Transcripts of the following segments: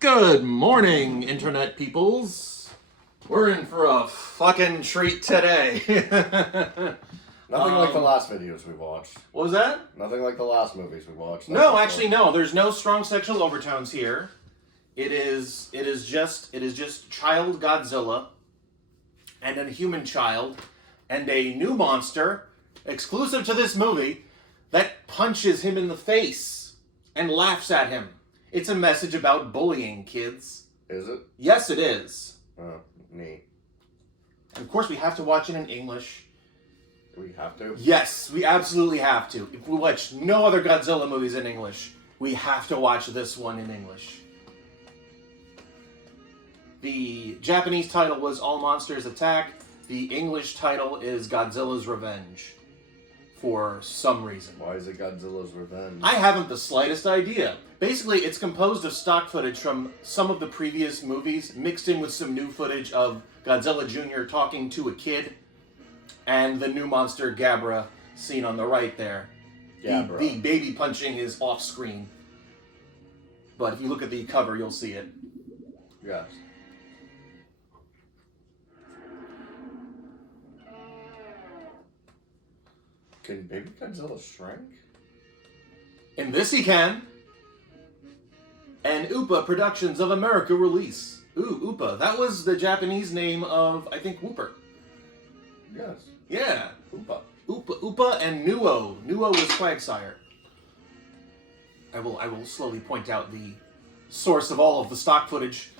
Good morning, Internet peoples. We're in for a fucking treat today. Nothing like the last videos we watched. What was that? Nothing like the last movies we watched. No, actually, no. There's no strong sexual overtones here. It is just child Godzilla and a human child and a new monster exclusive to this movie that punches him in the face and laughs at him. It's a message about bullying, kids. Is it? Yes, it is. Oh, neat. And of course, we have to watch it in English. Do we have to? Yes, we absolutely have to. If we watch no other Godzilla movies in English, we have to watch this one in English. The Japanese title was All Monsters Attack. The English title is Godzilla's Revenge. For some reason. Why is it Godzilla's Revenge? I haven't the slightest idea. Basically, it's composed of stock footage from some of the previous movies, mixed in with some new footage of Godzilla Jr. talking to a kid, and the new monster, Gabra, seen on the right there. Gabra. The baby punching is off-screen. But if you look at the cover, you'll see it. Yes. Can baby Godzilla shrink? In this he can. And UPA Productions of America release. Ooh, UPA. That was the Japanese name of, I think, Whooper. Yes. Yeah. Oopa. UPA and Nuo. Nuo was Quagsire. I will slowly point out the source of all of the stock footage.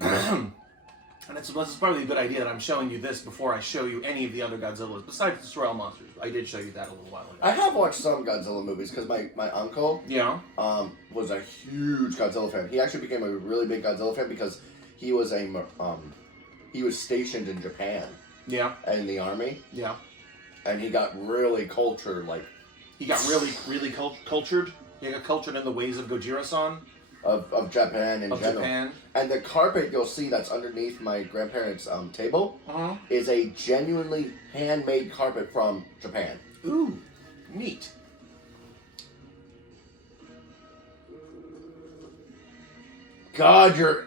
And this is probably a good idea that I'm showing you this before I show you any of the other Godzillas, besides Destroy All Monsters. I did show you that a little while ago. I have watched some Godzilla movies because my uncle was a huge Godzilla fan. He actually became a really big Godzilla fan because he was stationed in Japan. Yeah. In the army. Yeah. And he got really cultured, He got really cultured? He got cultured in the ways of Gojira-san? Of Japan in general. Japan. And the carpet you'll see that's underneath my grandparents' table is a genuinely handmade carpet from Japan. Ooh, neat. God, you're...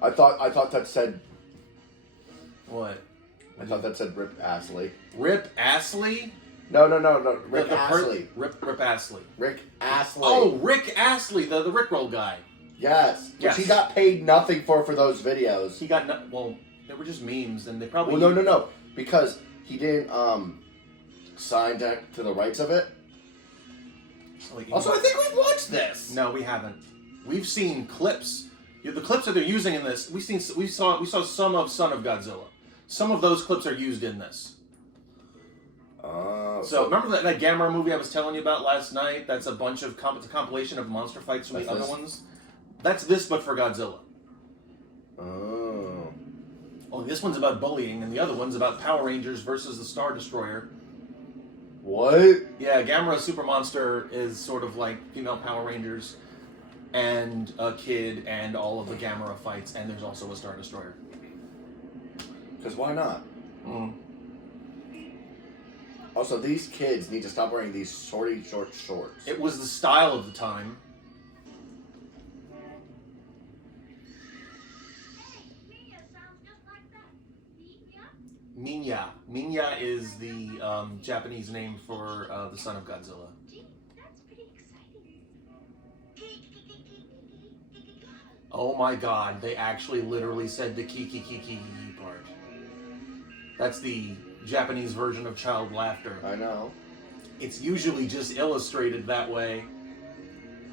I thought that said... What? I thought that said Rip Astley. Rip Astley? No. Rick Astley. Rip Astley. Rick Astley. Oh, Rick Astley, the Rickroll guy. Yes. Yes. Which he got paid nothing for those videos. He got well, they were just memes, and they probably... Well, no. Because he didn't sign to the rights of it. Also, I think we've watched this. No, we haven't. We've seen clips. The clips that they're using in this, we saw some of Son of Godzilla. Some of those clips are used in this. So remember that Gamera movie I was telling you about last night? That's a bunch of it's a compilation of monster fights from the other ones. That's this, but for Godzilla. Oh. Well, this one's about bullying, and the other one's about Power Rangers versus the Star Destroyer. What? Yeah, Gamera Super Monster is sort of like female Power Rangers, and a kid, and all of the Gamera fights, and there's also a Star Destroyer. Because why not? Also, these kids need to stop wearing these short shorts. It was the style of the time. Minya. Minya is the Japanese name for the son of Godzilla. Oh my god, they actually literally said the kiki part. That's the Japanese version of child laughter. I know. It's usually just illustrated that way.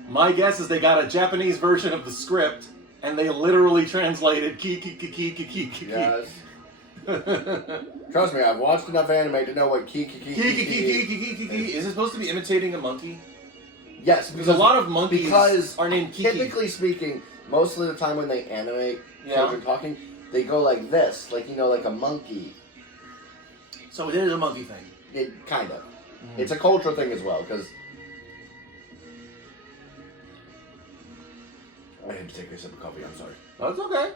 My guess is they got a Japanese version of the script, and they literally translated kiki. Yes. Trust me, I've watched enough anime to know what kiki. Is it supposed to be imitating a monkey? Yes, because a lot of monkeys are named Kiki. Typically speaking, most of the time when they animate children talking, they go like this, like a monkey. So it is a monkey thing. It kind of. It's a cultural thing as well, because I had to take a sip of coffee. I'm sorry. That's okay.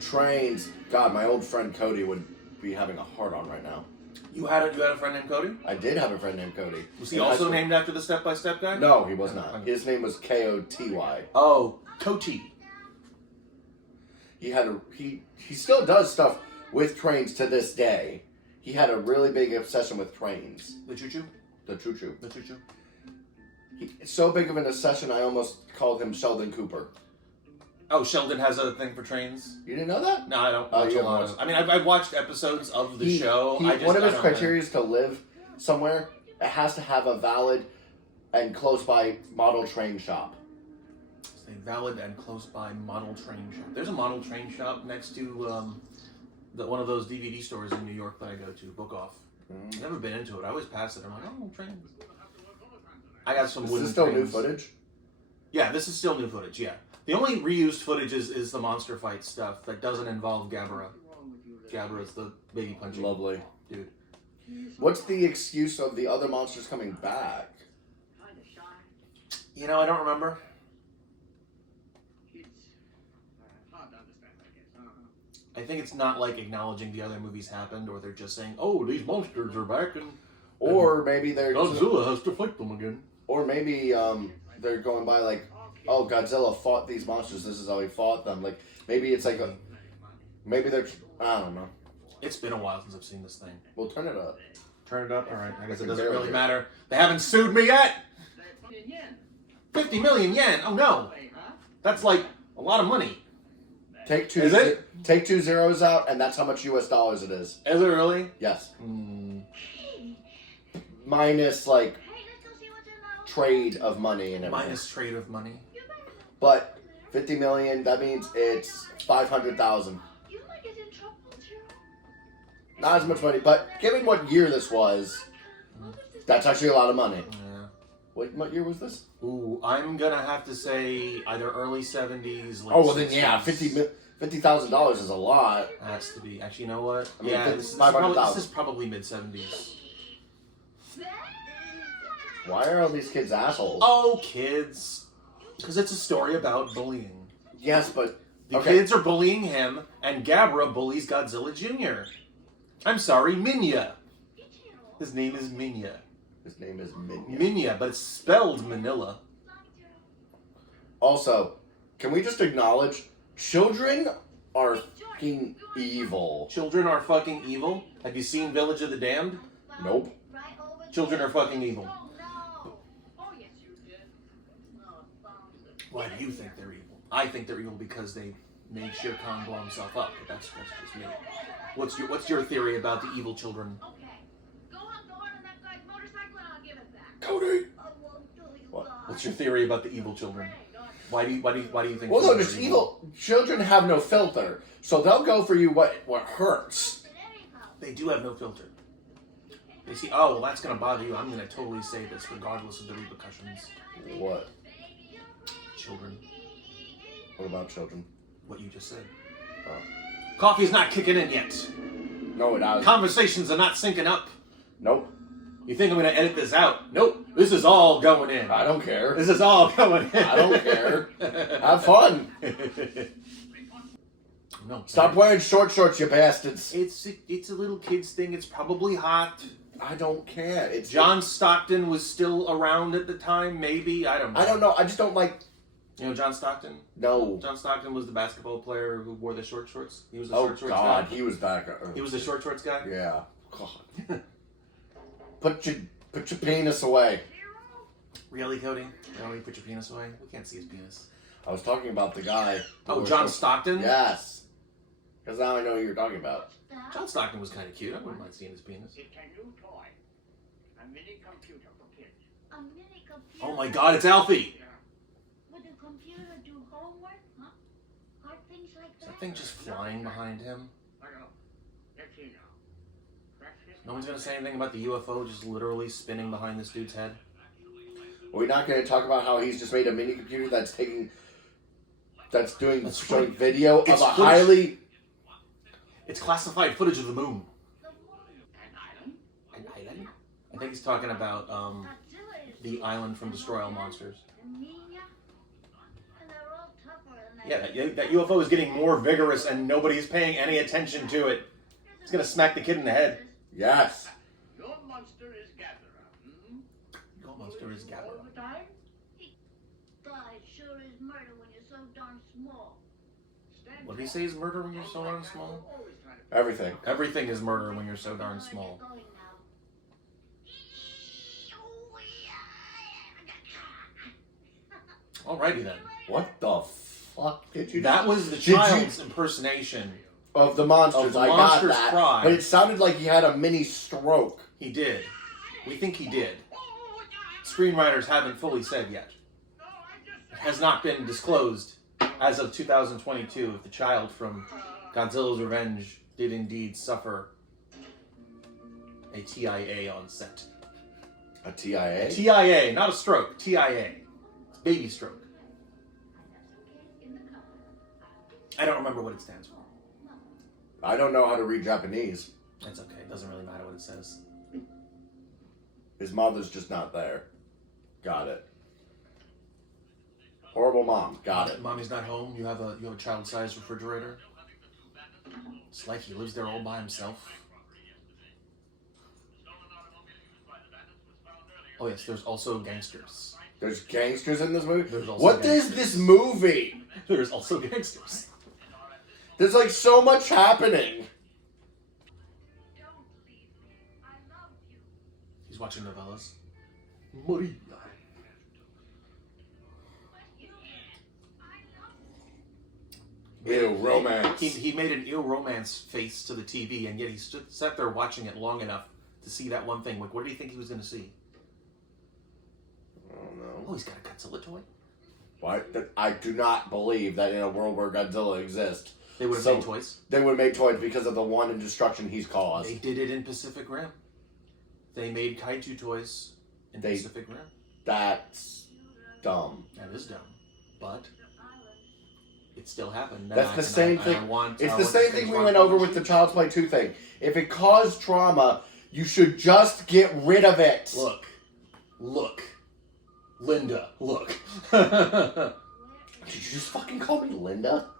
Trains. God, my old friend Cody would be having a hard-on right now. You had a friend named Cody? I did have a friend named Cody. Was he also named after the Step-by-Step guy? No, he was not. His name was Koty. Oh, Coty. He still does stuff with trains to this day. He had a really big obsession with trains. The choo-choo? The choo-choo. The choo-choo. So big of an obsession, I almost called him Sheldon Cooper. Oh, Sheldon has a thing for trains? You didn't know that? No, I don't watch a lot of... I mean, I've watched episodes of the show. One of his criteria is to live somewhere. It has to have a valid and close-by model train shop. It's a valid and close-by model train shop. There's a model train shop next to one of those DVD stores in New York that I go to, Book Off. I've never been into it. I always pass it. I'm like, oh, trains. I got some wooden Is this still trains. new footage? Yeah, this is still new footage, yeah. The only reused footage is the monster fight stuff that doesn't involve Gabara. Gabara's the baby punching. Lovely. Dude. What's the excuse of the other monsters coming back? You know, I don't remember. I think it's not like acknowledging the other movies happened, or they're just saying, oh, these monsters are back, and Maybe they're... Godzilla has to fight them again. Or maybe they're going by like, oh, Godzilla fought these monsters. This is how he fought them. Like, maybe it's like a... Maybe they're... I don't know. It's been a while since I've seen this thing. Well, turn it up. Turn it up? All right. I guess it doesn't really matter. They haven't sued me yet! 50 million yen! Oh, no! That's like a lot of money. Take two. Is it? Take 2 zeros out, and that's how much US dollars it is. Is it really? Yes. Minus, like, trade of money and everything. Minus trade of money. But 50 million, that means it's 500,000. Not as much money, but given what year this was, that's actually a lot of money. Yeah. What year was this? Ooh, I'm gonna have to say either early 70s, late Oh, well then 60s. yeah, $50,000 is a lot. Has to be. Actually, you know what? I mean, Yeah, this is probably mid-70s. Why are all these kids assholes? Oh, kids. Because it's a story about bullying. Yes, but... The kids are bullying him, and Gabara bullies Godzilla Jr. I'm sorry, Minya. His name is Minya. His name is Minya. Minya, but it's spelled Manila. Also, can we just acknowledge, children are fucking evil. Children are fucking evil? Have you seen Village of the Damned? Nope. Children are fucking evil. Why do you think they're evil? I think they're evil because they made Shere Khan blow himself up, but that's just me. What's your theory about the evil children? Cody! What's your theory about the evil children? Why do you think? Well, no, just evil. Children have no filter, so they'll go for you what hurts. They do have no filter. They see, oh, well, that's gonna bother you. I'm gonna totally say this, regardless of the repercussions. What? Children. What about children? What you just said. Oh. Coffee's not kicking in yet. No, it hasn't. Conversations are not syncing up. Nope. You think I'm gonna edit this out? Nope. This is all going in. I don't care. This is all going in. I don't care. Have fun. No. Stop wearing short shorts, you bastards. It's a little kid's thing. It's probably hot. I don't care. It's John Stockton was still around at the time, maybe. I don't know. I don't know. I just don't like. You know John Stockton? No. John Stockton was the basketball player who wore the short shorts. He was the Oh short shorts God, guy. he was back. He was the short shorts guy. Yeah. God. Put your penis away. Really, Cody? Really, put your penis away? We can't see his penis. I was talking about the guy. Oh, John Stockton? Yes. Because now I know who you're talking about. John Stockton was kind of cute. I wouldn't mind seeing his penis. It's a new toy. A mini computer for kids. A mini computer. Oh my God, it's Alfie! Would the computer do homework? Huh? Hard things like Is that? that thing just flying behind him? I know. Let's see now. That's his No one's gonna say anything about the UFO just literally spinning behind this dude's head? We're not going to talk about how he's just made a mini computer that's showing right. video It's of a footage. highly. It's classified footage of the moon. An island? An island? I think he's talking about the island from Destroy All Monsters. Yeah, that UFO is getting more vigorous and nobody's paying any attention to it. It's gonna smack the kid in the head. Yes. monster is gatherer. Hmm? Go monster is gatherer. All the time? God, sure is murder when you're so darn small. Stand What did he say is murder when you're so darn small? Always trying to Everything. Everything is murder when you're so darn small. You're going now. Alrighty then. What the fuck did you? That was the Did you- child's impersonation. Of the monsters. Of the I monster's got that. cry. But it sounded like he had a mini stroke. He did. We think he did. Screenwriters haven't fully said yet. It has not been disclosed as of 2022 if the child from Godzilla's Revenge did indeed suffer a TIA on set. A TIA? TIA, not a stroke. TIA. It's baby stroke. I don't remember what it stands for. I don't know how to read Japanese. That's okay. It doesn't really matter what it says. His mother's just not there. Got it. Horrible mom. Got it. Mommy's not home. You have a child-sized refrigerator. It's like he lives there all by himself. Oh yes, there's also gangsters. There's gangsters in this movie? There's also What is gangsters. this movie? There's also gangsters. There's like so much happening. Don't leave me. I love you. He's watching novellas. Maria. Ew, romance. He made an ew romance face to the TV, and yet he sat there watching it long enough to see that one thing. Like, what did he think he was going to see? I don't know. Oh, he's got a Godzilla toy? Why? I do not believe that in a world where Godzilla exists, They would have So- made toys. they would make toys because of the wanton destruction he's caused. They did it in Pacific Rim. They made kaiju toys in They- Pacific Rim. That's dumb. That is dumb. But it still happened. That's the same thing. It's It's the same thing we went over with the Child's Play 2 thing. If it caused trauma, you should just get rid of it. Look. Linda, look. Did you just fucking call me Linda?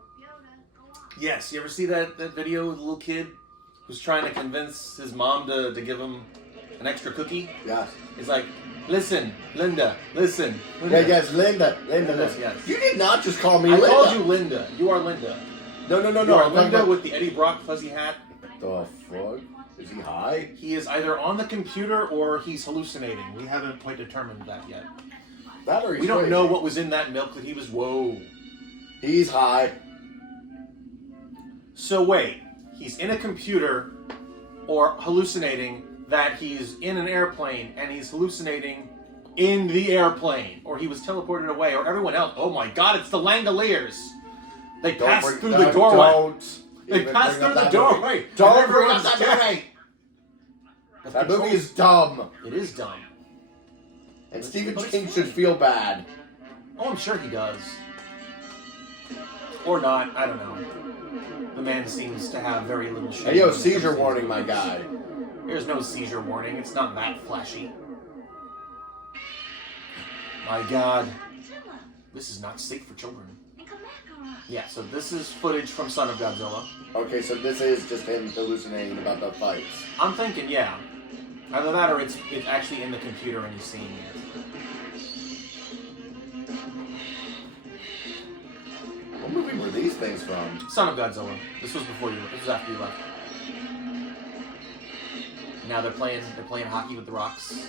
Yes, you ever see that video with the little kid who's trying to convince his mom to give him an extra cookie? Yes. He's like, listen, Linda, listen. Yeah, yes, Linda. Yes, yes. You did not just call me I Linda. called you Linda. You are Linda. No. You are I'm talking Linda about- with the Eddie Brock fuzzy hat. The fuck? Is he high? He is either on the computer or he's hallucinating. We haven't quite determined that yet. That or he's We don't crazy. know what was in that milk that he was, whoa. He's high. So wait, he's in a computer or hallucinating that he's in an airplane and he's hallucinating in the airplane, or he was teleported away, or everyone else. Oh my god, it's the Langoliers. They Don't passed bring- through the don't- doorway. Don't They even passed bring up through the that doorway. movie. Don't And bring up everyone's that dead. movie. That movie is dumb. It is dumb. And Stephen King should feel bad. Oh, I'm sure he does. Or not, I don't know. The man seems to have very little shame. Hey, yo, seizure warning, my guy. There's no seizure warning. It's not that flashy. My god. Godzilla. This is not safe for children. And come back, alright. Yeah, so this is footage from Son of Godzilla. Okay, so this is just him hallucinating about the fights. I'm thinking, yeah. Either that or it's actually in the computer and he's seeing it. What movie were these things from? Son of Godzilla. This was before you. This was after you left. Now they're playing hockey with the rocks.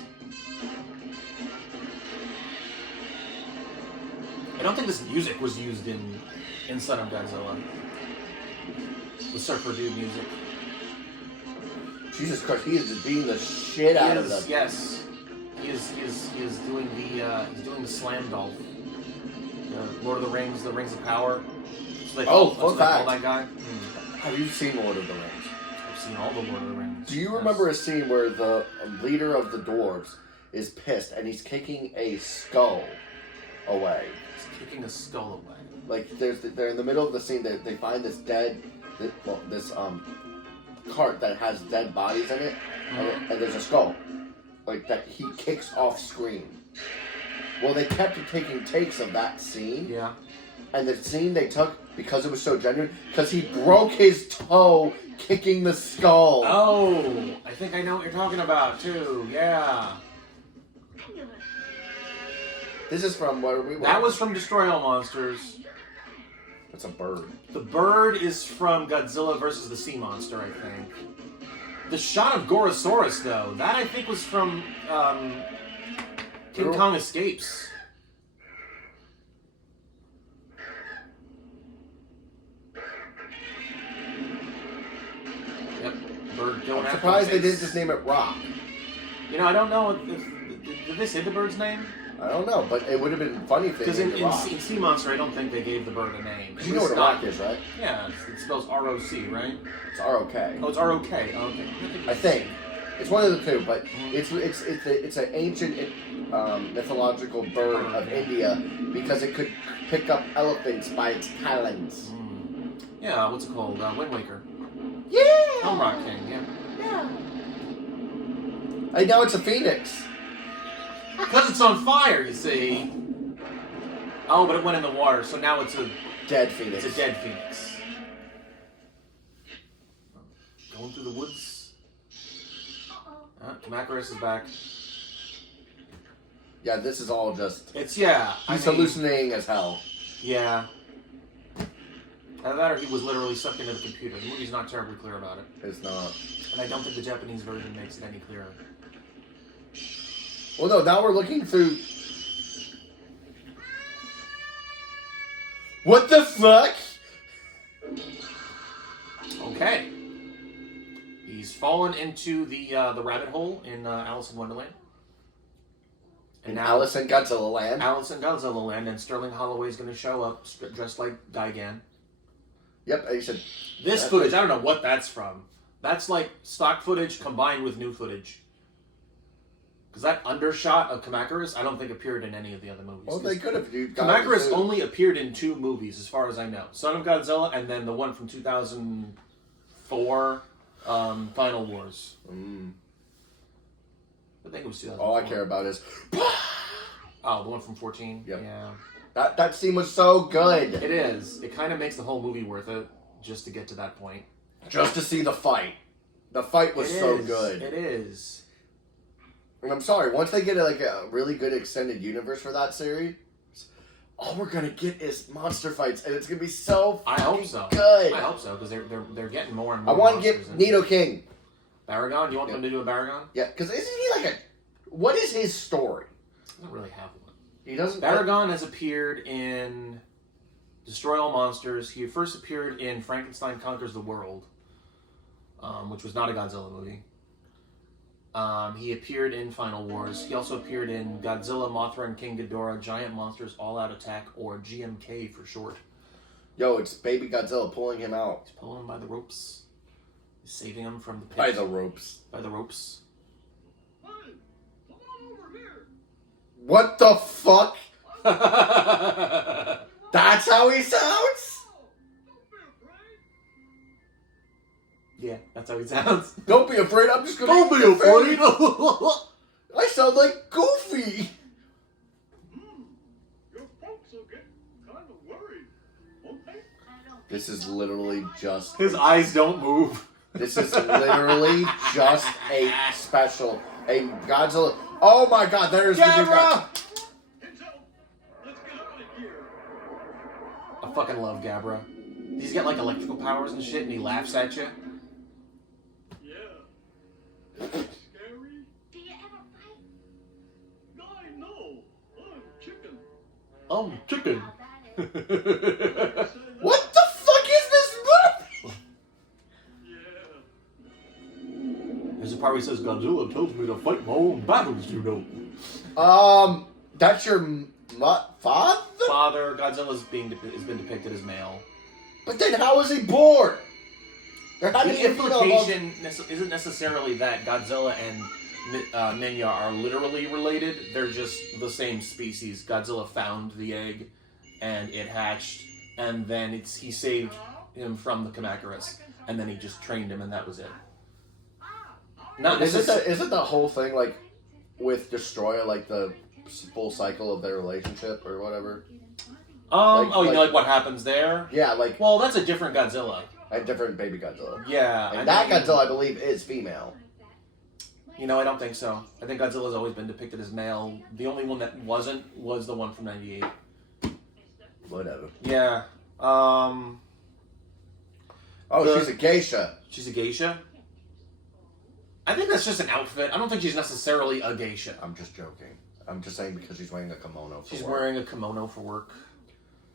I don't think this music was used in Son of Godzilla. The Surfer Dude music. Jesus Christ, he is just beating the shit out of them. Yes. He is doing the slam golf. Lord of the Rings of Power. So they Oh, that's fun what they call fact. that guy. Have you seen Lord of the Rings? I've seen all the Lord of the Rings. Do you Yes. remember a scene where the leader of the dwarves is pissed and he's kicking a skull away? He's kicking a skull away. Like they're in the middle of the scene. They find this cart that has dead bodies in it, and there's a skull, like that he kicks off screen. Well, they kept taking takes of that scene, Yeah. And the scene they took, because it was so genuine, because he broke his toe kicking the skull. Oh, I think I know what you're talking about, too. Yeah. This is from where we were. That was from Destroy All Monsters. That's a bird. The bird is from Godzilla versus the Sea Monster, I think. The shot of Gorosaurus, though, that I think was from King Kong Escapes. Yep, bird going I'm after surprised the they didn't just name it Rock. You know, I don't know if did they say the bird's name? I don't know, but it would have been funny if they Because named it Rock. in Sea Monster, I don't think they gave the bird a name. You know what a rock is, right? Yeah, it spells R-O-C, right? It's R-O-K. Oh, it's R-O-K. Oh, okay. I think. It's one of the two, but it's an ancient mythological bird of India because it could pick up elephants by its talons. Yeah, what's it called? Wind Waker. Yeah! Home Rock King, yeah. Yeah. And now it's a phoenix. Because it's on fire, you see. Oh, but it went in the water, so now it's a Dead phoenix. It's a dead phoenix. Going through the woods. Kamakuris is back. Yeah, this is all just... It's, yeah. He's hallucinating as hell. Yeah. Either that or he was literally sucked into the computer. The movie's not terribly clear about it. It's not. And I don't think the Japanese version makes it any clearer. Well, no, now we're looking through... What the fuck? Okay. He's fallen into the rabbit hole in Alice in Wonderland. And now Alice in Godzilla Land. Alice in Godzilla Land, and Sterling Holloway's going to show up dressed like Gigan. Yep, he said... This footage, I don't know what that's from. That's like stock footage combined with new footage. Because that undershot of Kamakuris, I don't think appeared in any of the other movies. Well, they could have. Kamakuris only appeared in 2 movies, as far as I know. Son of Godzilla, and then the one from 2004, Final Wars. I think it was 2004. All I care about is... Oh, the one from 14? Yep. Yeah. That scene was so good. It is. It kind of makes the whole movie worth it, just to get to that point. Just to see the fight. The fight was so good. It is. And I'm sorry, once they get a really good extended universe for that series, all we're gonna get is monster fights, and it's gonna be so I hope so. Good. I hope so, because they're getting more and more. I want to get Nido King. Baragon? You want them to do a Baragon? Yeah, because isn't he like a... What is his story? I don't really have one. He doesn't... Baragon has appeared in Destroy All Monsters. He first appeared in Frankenstein Conquers the World, which was not a Godzilla movie. He appeared in Final Wars. He also appeared in Godzilla, Mothra, and King Ghidorah, Giant Monsters, All Out Attack, or GMK for short. Yo, it's baby Godzilla pulling him out. He's pulling him by the ropes. He's saving him from the pit. By the ropes. By the ropes. Hey, come on over here. What the fuck? That's how he sounds? Don't be afraid. Yeah, that's how he sounds. Don't be afraid, I'm just gonna... Don't be afraid! I sound like Goofy! Your folks will get kind of worried, won't they? This is literally just... His eyes don't move. This is literally just a special... A Godzilla... Oh my god, there's the new guy. Heads out. Let's get out of here. I fucking love Gabra. He's got like electrical powers and shit, and he laughs at you. Yeah. Is it scary? Do you ever fight? I know. I'm chicken. Chicken. What the fuck is this movie? Yeah. There's a part where he says, Godzilla tells me to fight my own battles, you know. That's your father? Father, Godzilla's has been depicted as male. But then how was he born? There had to The be a female implication isn't necessarily that Godzilla and Minya are literally related. They're just the same species. Godzilla found the egg, and it hatched, and then he saved him from the Kamakuris, and then he just trained him, and that was it. Not necessarily. Isn't the whole thing like with Destroyer like the full cycle of their relationship or whatever? You know, like what happens there? Yeah, like Well, that's a different Godzilla. a different baby Godzilla. Yeah. And that Godzilla, I believe, is female. You know, I don't think so. I think Godzilla's always been depicted as male. The only one that wasn't was the one from '98. Whatever. Yeah. Oh, she's a geisha. She's a geisha? I think that's just an outfit. I don't think she's necessarily a geisha. I'm just joking. I'm just saying because she's wearing a kimono for She's work. wearing a kimono for work.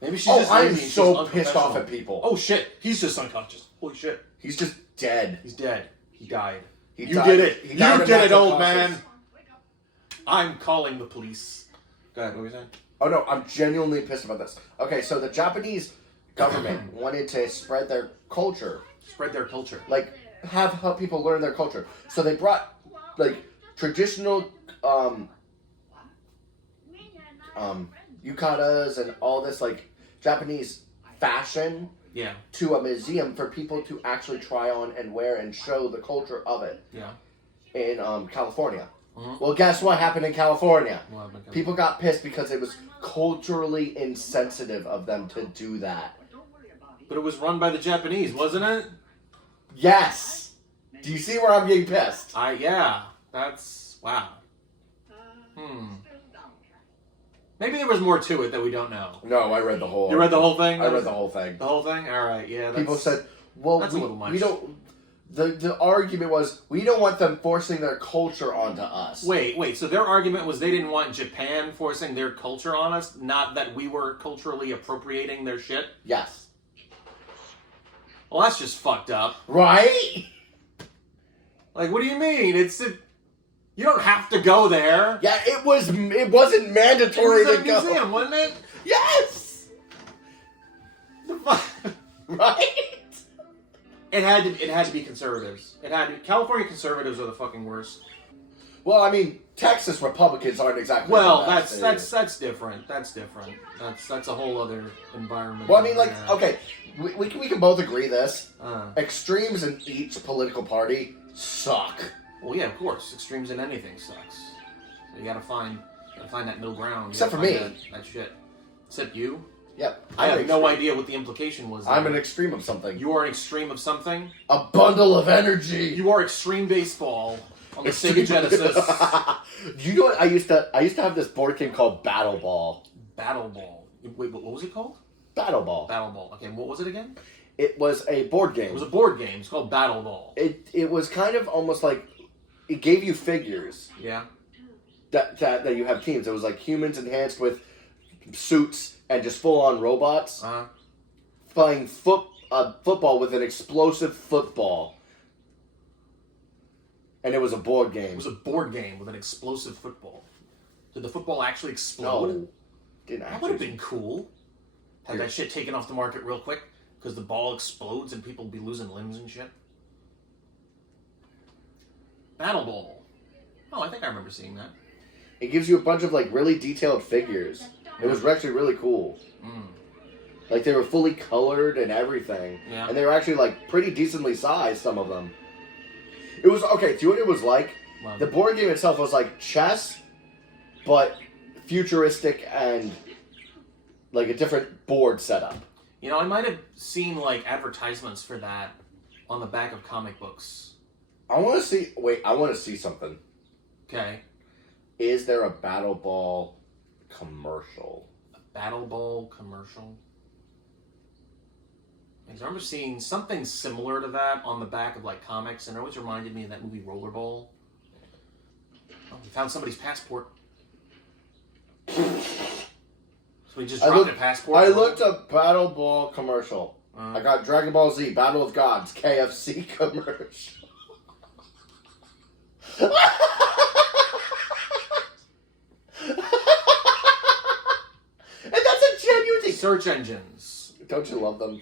Maybe she's Oh, just I'm lazy. so She's pissed off unprofessional. at people. Oh shit, he's just unconscious. Holy shit. He's just dead. He's dead. He died. He You died- did it. he You died of did it, natural old causes. man. I'm calling the police. Go ahead, what were you saying? Oh no, I'm genuinely pissed about this. Okay, so the Japanese government wanted to spread their culture, Spread their culture. like help people learn their culture. So they brought like traditional yukatas and all this like Japanese fashion Yeah. to a museum for people to actually try on and wear and show the culture of it Yeah. in California. Mhm. Well, guess what happened in California? Well, I've been- People got pissed because it was culturally insensitive of them to do that. But it was run by the Japanese, wasn't it? Yes! Do you see where I'm getting pissed? Yeah. That's wow. Maybe there was more to it that we don't know. No, I read the whole. You read the whole thing? I read the whole thing. The whole thing? Alright, yeah. That's, People said, well, that's a little much. we don't. The argument was, we don't want them forcing their culture onto us. Wait, so their argument was they didn't want Japan forcing their culture on us, not that we were culturally appropriating their shit? Yes. Well, that's just fucked up. Right? Like, what do you mean? You don't have to go there. Yeah, it wasn't It mandatory was to a go. museum, wasn't it? Yes! The fuck? Right? It had to be conservatives. California conservatives are the fucking worst. Well, I mean, Texas Republicans aren't exactly. Well, the best, that's different. That's different. That's a whole other environment. Well, I mean, like, Yeah. okay, we can both agree this. Uh, Extremes in each political party suck. well, yeah, of course. Extremes in anything sucks. So you gotta find that middle ground. You Except gotta for find that shit. Except you. Yep. I I'm have an no extreme. idea what the implication was. I'm there. an extreme of something. You are an extreme of something. A bundle of energy. You are extreme baseball on the Extreme- Sega Genesis. You know what? I used to have this board game called Battle Ball. Battle Ball. Wait, what was it called? Battle Ball. Battle Ball. Okay, what was it again? It was a board game. It was a board game. It's called Battle Ball. It was kind of almost like it gave you figures Yeah. that you have teams. It was like humans enhanced with suits and just full on robots playing football with an explosive football. And it was a board game. It was a board game with an explosive football. Did the football actually explode? No, didn't That would have actually. been cool. Have that shit taken off the market real quick because the ball explodes and people be losing limbs and shit. Battle Ball. Oh, I think I remember seeing that. It gives you a bunch of like really detailed figures. It was actually really cool. Like they were fully colored and everything. Yeah. And they were actually like pretty decently sized, some of them. It was okay, do you know what it was like? Wow. The board game itself was like chess, but futuristic and like a different board setup. You know, I might have seen like advertisements for that on the back of comic books. I want to see something. Okay. Is there a Battle Ball commercial? A Battle Ball commercial. Because I remember seeing something similar to that on the back of like comics, and it always reminded me of that movie Rollerball. Oh, we found somebody's passport. So we just dropped a passport. I looked up Battle Ball commercial. I got Dragon Ball Z, Battle of Gods, KFC commercial. And that's a genuine thing. Search engines. Don't you love them?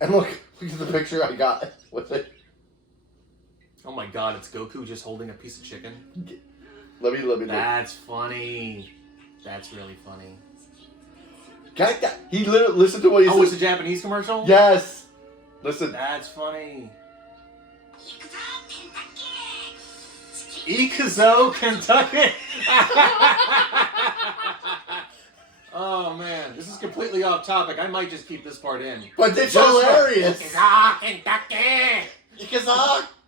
And look at the picture I got with it. Oh my god, it's Goku just holding a piece of chicken. Let me look. That's funny. That's really funny. Get that. He literally, listen to what he Oh, it's said. a Japanese commercial? Yes. Listen. That's funny. Ikuzo, Kentucky! Oh man, this is completely off topic. I might just keep this part in. But it's Just hilarious. Kentucky!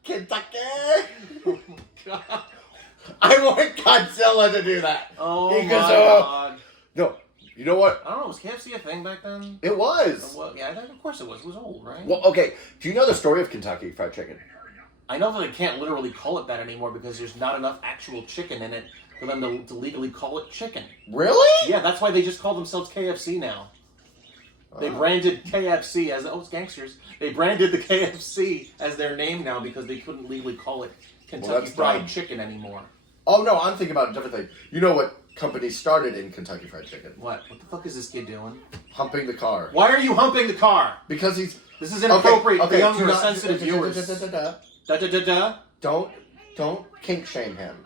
Kentucky. Oh my god. I want Godzilla to do that. Oh He my goes, god. No, you know what? I don't know, was KFC a thing back then? It was. Well, yeah, of course it was. It was old, right? Well, okay. Do you know the story of Kentucky Fried Chicken? I know that they can't literally call it that anymore because there's not enough actual chicken in it for them to legally call it chicken. Really? Yeah, that's why they just call themselves KFC now. They branded KFC as, it's gangsters. They branded the KFC as their name now because they couldn't legally call it Kentucky that's Fried dumb. Chicken anymore. Oh no, I'm thinking about a different thing. You know what company started in Kentucky Fried Chicken? What? What the fuck is this kid doing? Humping the car. Why are you humping the car? Because he's... This is inappropriate for younger, do not- sensitive viewers. Da-da-da-da. Don't kink shame him.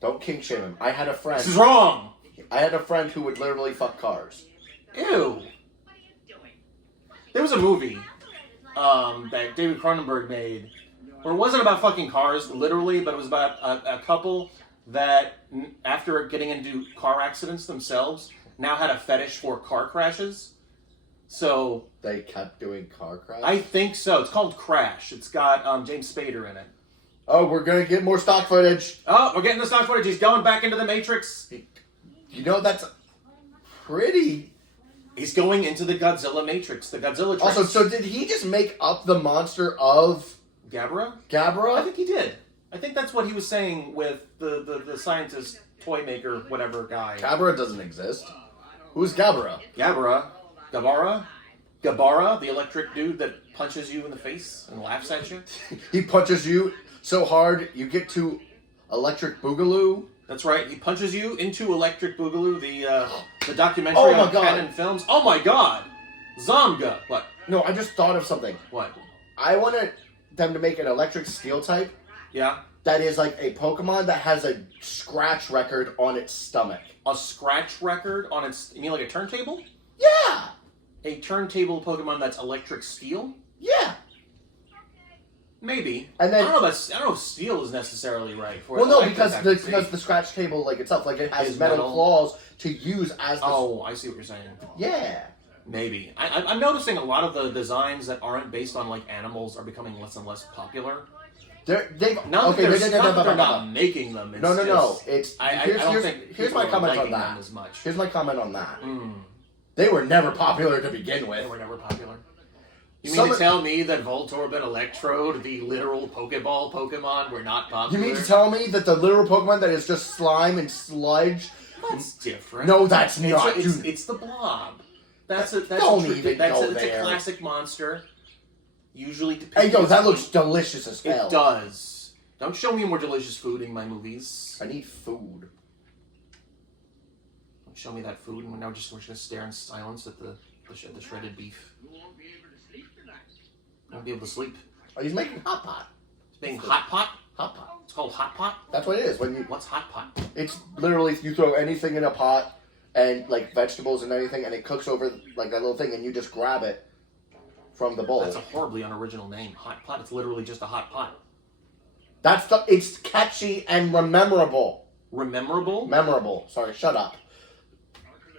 Don't kink shame him. I had a friend. This is wrong! I had a friend who would literally fuck cars. Ew. There was a movie that David Cronenberg made where it wasn't about fucking cars, literally, but it was about a couple that, after getting into car accidents themselves, now had a fetish for car crashes. So... They kept doing car crashes? I think so. It's called Crash. It's got James Spader in it. Oh, we're gonna get more stock footage. Oh, we're getting the stock footage. He's going back into the Matrix. You know, that's pretty... He's going into the Godzilla Matrix. The Godzilla Trix. Also, so did he just make up the monster of Gabra? I Gabra? think he did. I think that's what he was saying with the scientist, toy maker, whatever guy. Gabra doesn't exist. Who's Gabra? Gabara, the electric dude that punches you in the face and laughs at you. He punches you so hard you get to Electric Boogaloo. That's right. He punches you into Electric Boogaloo, the documentary on Canon Films. Oh my god! Zomga. What? No, I just thought of something. What? I wanted them to make an electric steel type Yeah? that is like a Pokemon that has a scratch record on its stomach. A scratch record on its... You mean like a turntable? Yeah! A turntable Pokemon that's electric steel? Yeah! Maybe. And then- I don't know if steel is necessarily right for Well, no, electric because the scratch table, like itself, like it has Is metal metal. claws to use as the... Oh, I see what you're saying. Yeah. Maybe. I'm noticing a lot of the designs that aren't based on, like, animals are becoming less and less popular. They've... Not Okay, that they're not making them. It's No. just, It's... I don't think here's people my are comment on liking them that. as much. Here's my comment on that. Mm, They were never popular to begin they with. were never popular. You mean to tell me that Voltorb and Electrode, the literal Pokeball Pokemon, were not You popular? mean to tell me that the literal Pokemon that is just slime and sludge... That's different. No, that's not, dude. It's the Blob. That's a classic monster. Usually depicted. Hey, yo, that looks delicious as hell. It does. Don't show me more delicious food in my movies. I need food. Don't show me that food, and we're just gonna stare in silence at the shredded beef. You won't be able to sleep tonight. Won't be able to sleep. Oh, he's making hot pot. It's being hot pot. Hot pot. It's called hot pot. That's what it is. When you, What's hot pot? it's literally you throw anything in a pot and like vegetables and anything, and it cooks over like that little thing, and you just grab it from the bowl. That's a horribly unoriginal name. Hot pot. It's literally just a hot pot. It's catchy and memorable. Rememberable. Memorable. Sorry, shut up.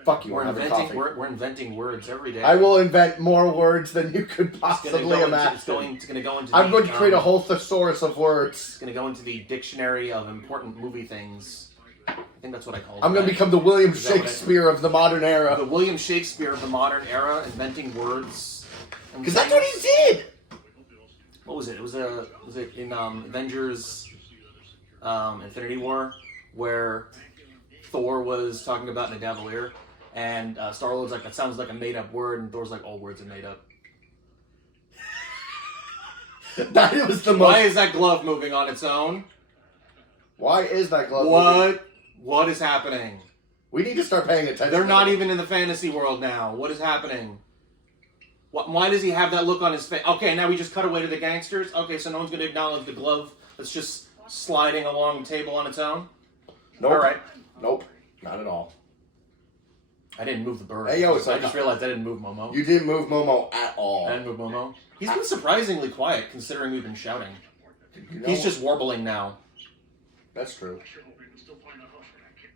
Fuck you. We're I'm having inventing. coffee. We're inventing words every day. I will invent more words than you could It's gonna possibly go into, imagine. it's gonna go into. I'm the, going to create a whole thesaurus of words. It's gonna go into the dictionary of important movie things. I think that's what I call it. I'm going to become the William Is that what I- Shakespeare of the modern era. The William Shakespeare of the modern era, inventing words. Because that's what he did! What was it? Was it in Avengers Infinity War, where Thor was talking about Nidavellir, and Star-Lord's like, that sounds like a made-up word, and Thor's like, all words are made up. That was the most... Why is that glove moving on its own? Why is that glove moving? What is happening? We need to start paying attention. They're to not them. even in the fantasy world now. What is happening? Why does he have that look on his face? Okay, now we just cut away to the gangsters. Okay, so no one's going to acknowledge the glove that's just sliding along the table on its own? Nope. All right. Nope. Not at all. I didn't move the bird. Hey, yo, I so- just realized I didn't move Momo. You didn't move Momo at all. I didn't move Momo. He's been surprisingly quiet considering we've been shouting. You know He's what? just warbling now. That's true. I sure hope you can still find the house for that kid.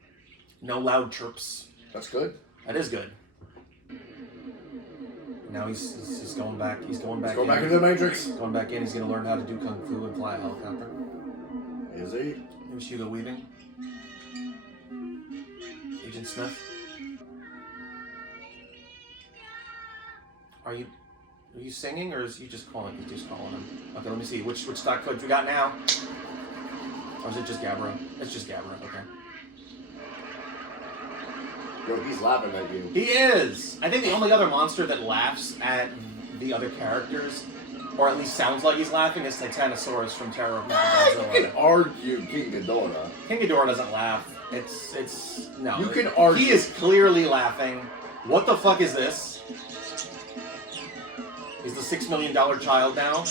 No loud chirps. That's good. That is good. Now he's going back. He's going back. Go back into the Matrix. Going back in. He's going to learn how to do kung fu and fly a helicopter. Is he? Here's Hugo Weaving. Agent Smith. Are you singing, or is he just calling? He's just calling him. Okay, let me see. Which stock footage we got now? Or is it just Gabbro? It's just Gabbro. Okay. Yo, he's laughing at you. He is! I think the only other monster that laughs at the other characters, or at least sounds like he's laughing, is Titanosaurus from Terror of You Godzilla. can argue King Ghidorah. King Ghidorah doesn't laugh. No. You can argue. He is clearly laughing. What the fuck is this? He's the $6 million child now.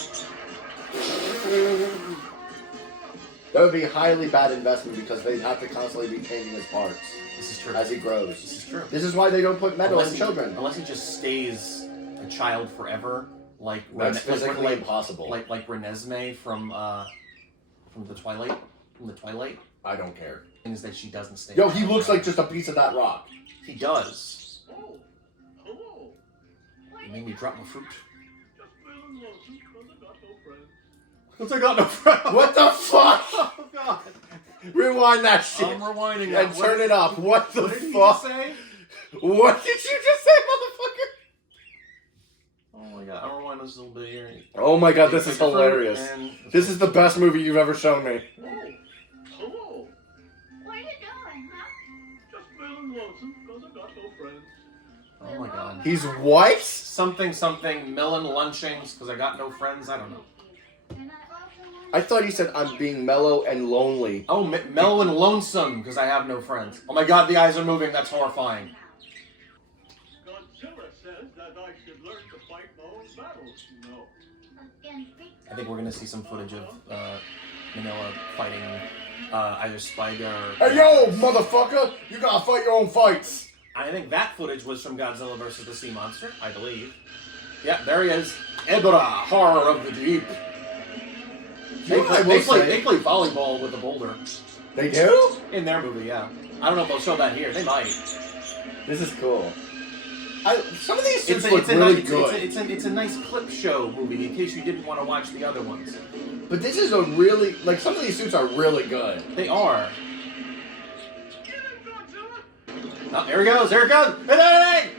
That would be a highly bad investment because they'd have to constantly be changing his parts This is true. as he grows. This is true. This is why they don't put metal in children. Unless he just stays a child forever, like That's physically like impossible. Like Renesmee from the Twilight. From the Twilight. I don't care. Things that she doesn't stay. Yo, he looks like just a piece of that rock. He does. Oh, hello. You made me drop my fruit. Just feeling lonesome because I got no friends. Because I got no friend. What the fuck? Oh god. Rewind that shit. I'm rewinding and that. turn it up. What the What did he fuck? just say? What did you just say, motherfucker? Oh my god, I'll rewind this a little bit here. Oh my god, this is Take the fruit hilarious. and- This is the best movie you've ever shown me. Oh, hello. What are you doing, huh? Just feeling lonesome because I got no friends. Oh my god. He's what? Something, Millen lunchings, because I got no friends, I don't know. And I also want I thought he said I'm being mellow and lonely. Oh, mellow and lonesome, because I have no friends. Oh my god, the eyes are moving, that's horrifying. Godzilla says that I should learn to fight my own battles, you know. against big I think we're going to see some footage of Manila fighting either Spiga or... Hey yo, motherfucker! You gotta fight your own fights! I think that footage was from Godzilla vs. the Sea Monster, I believe. Yeah, there he is. Ebra, horror of the deep. They play volleyball with a boulder. They do? In their movie, yeah. I don't know if they'll show that here. They might. This is cool. Some of these suits It's look a really nice, good. it's a nice clip show movie in case you didn't want to watch the other ones. But this is a really, like, some of these suits are really good. They are. Get him, Godzilla! Oh, here he goes. Here it goes. Hey!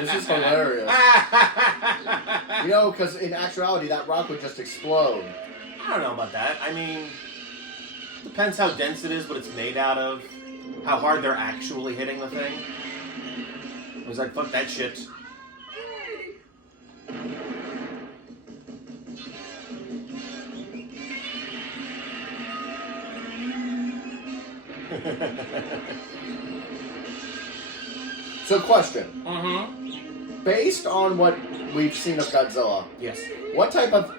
This is hilarious. You know, because in actuality, that rock would just explode. I don't know about that. I mean, depends how dense it is, what it's made out of, how hard they're actually hitting the thing. I was like, fuck that shit. So, question. Mm-hmm. Based on what we've seen of Godzilla, Yes. what type of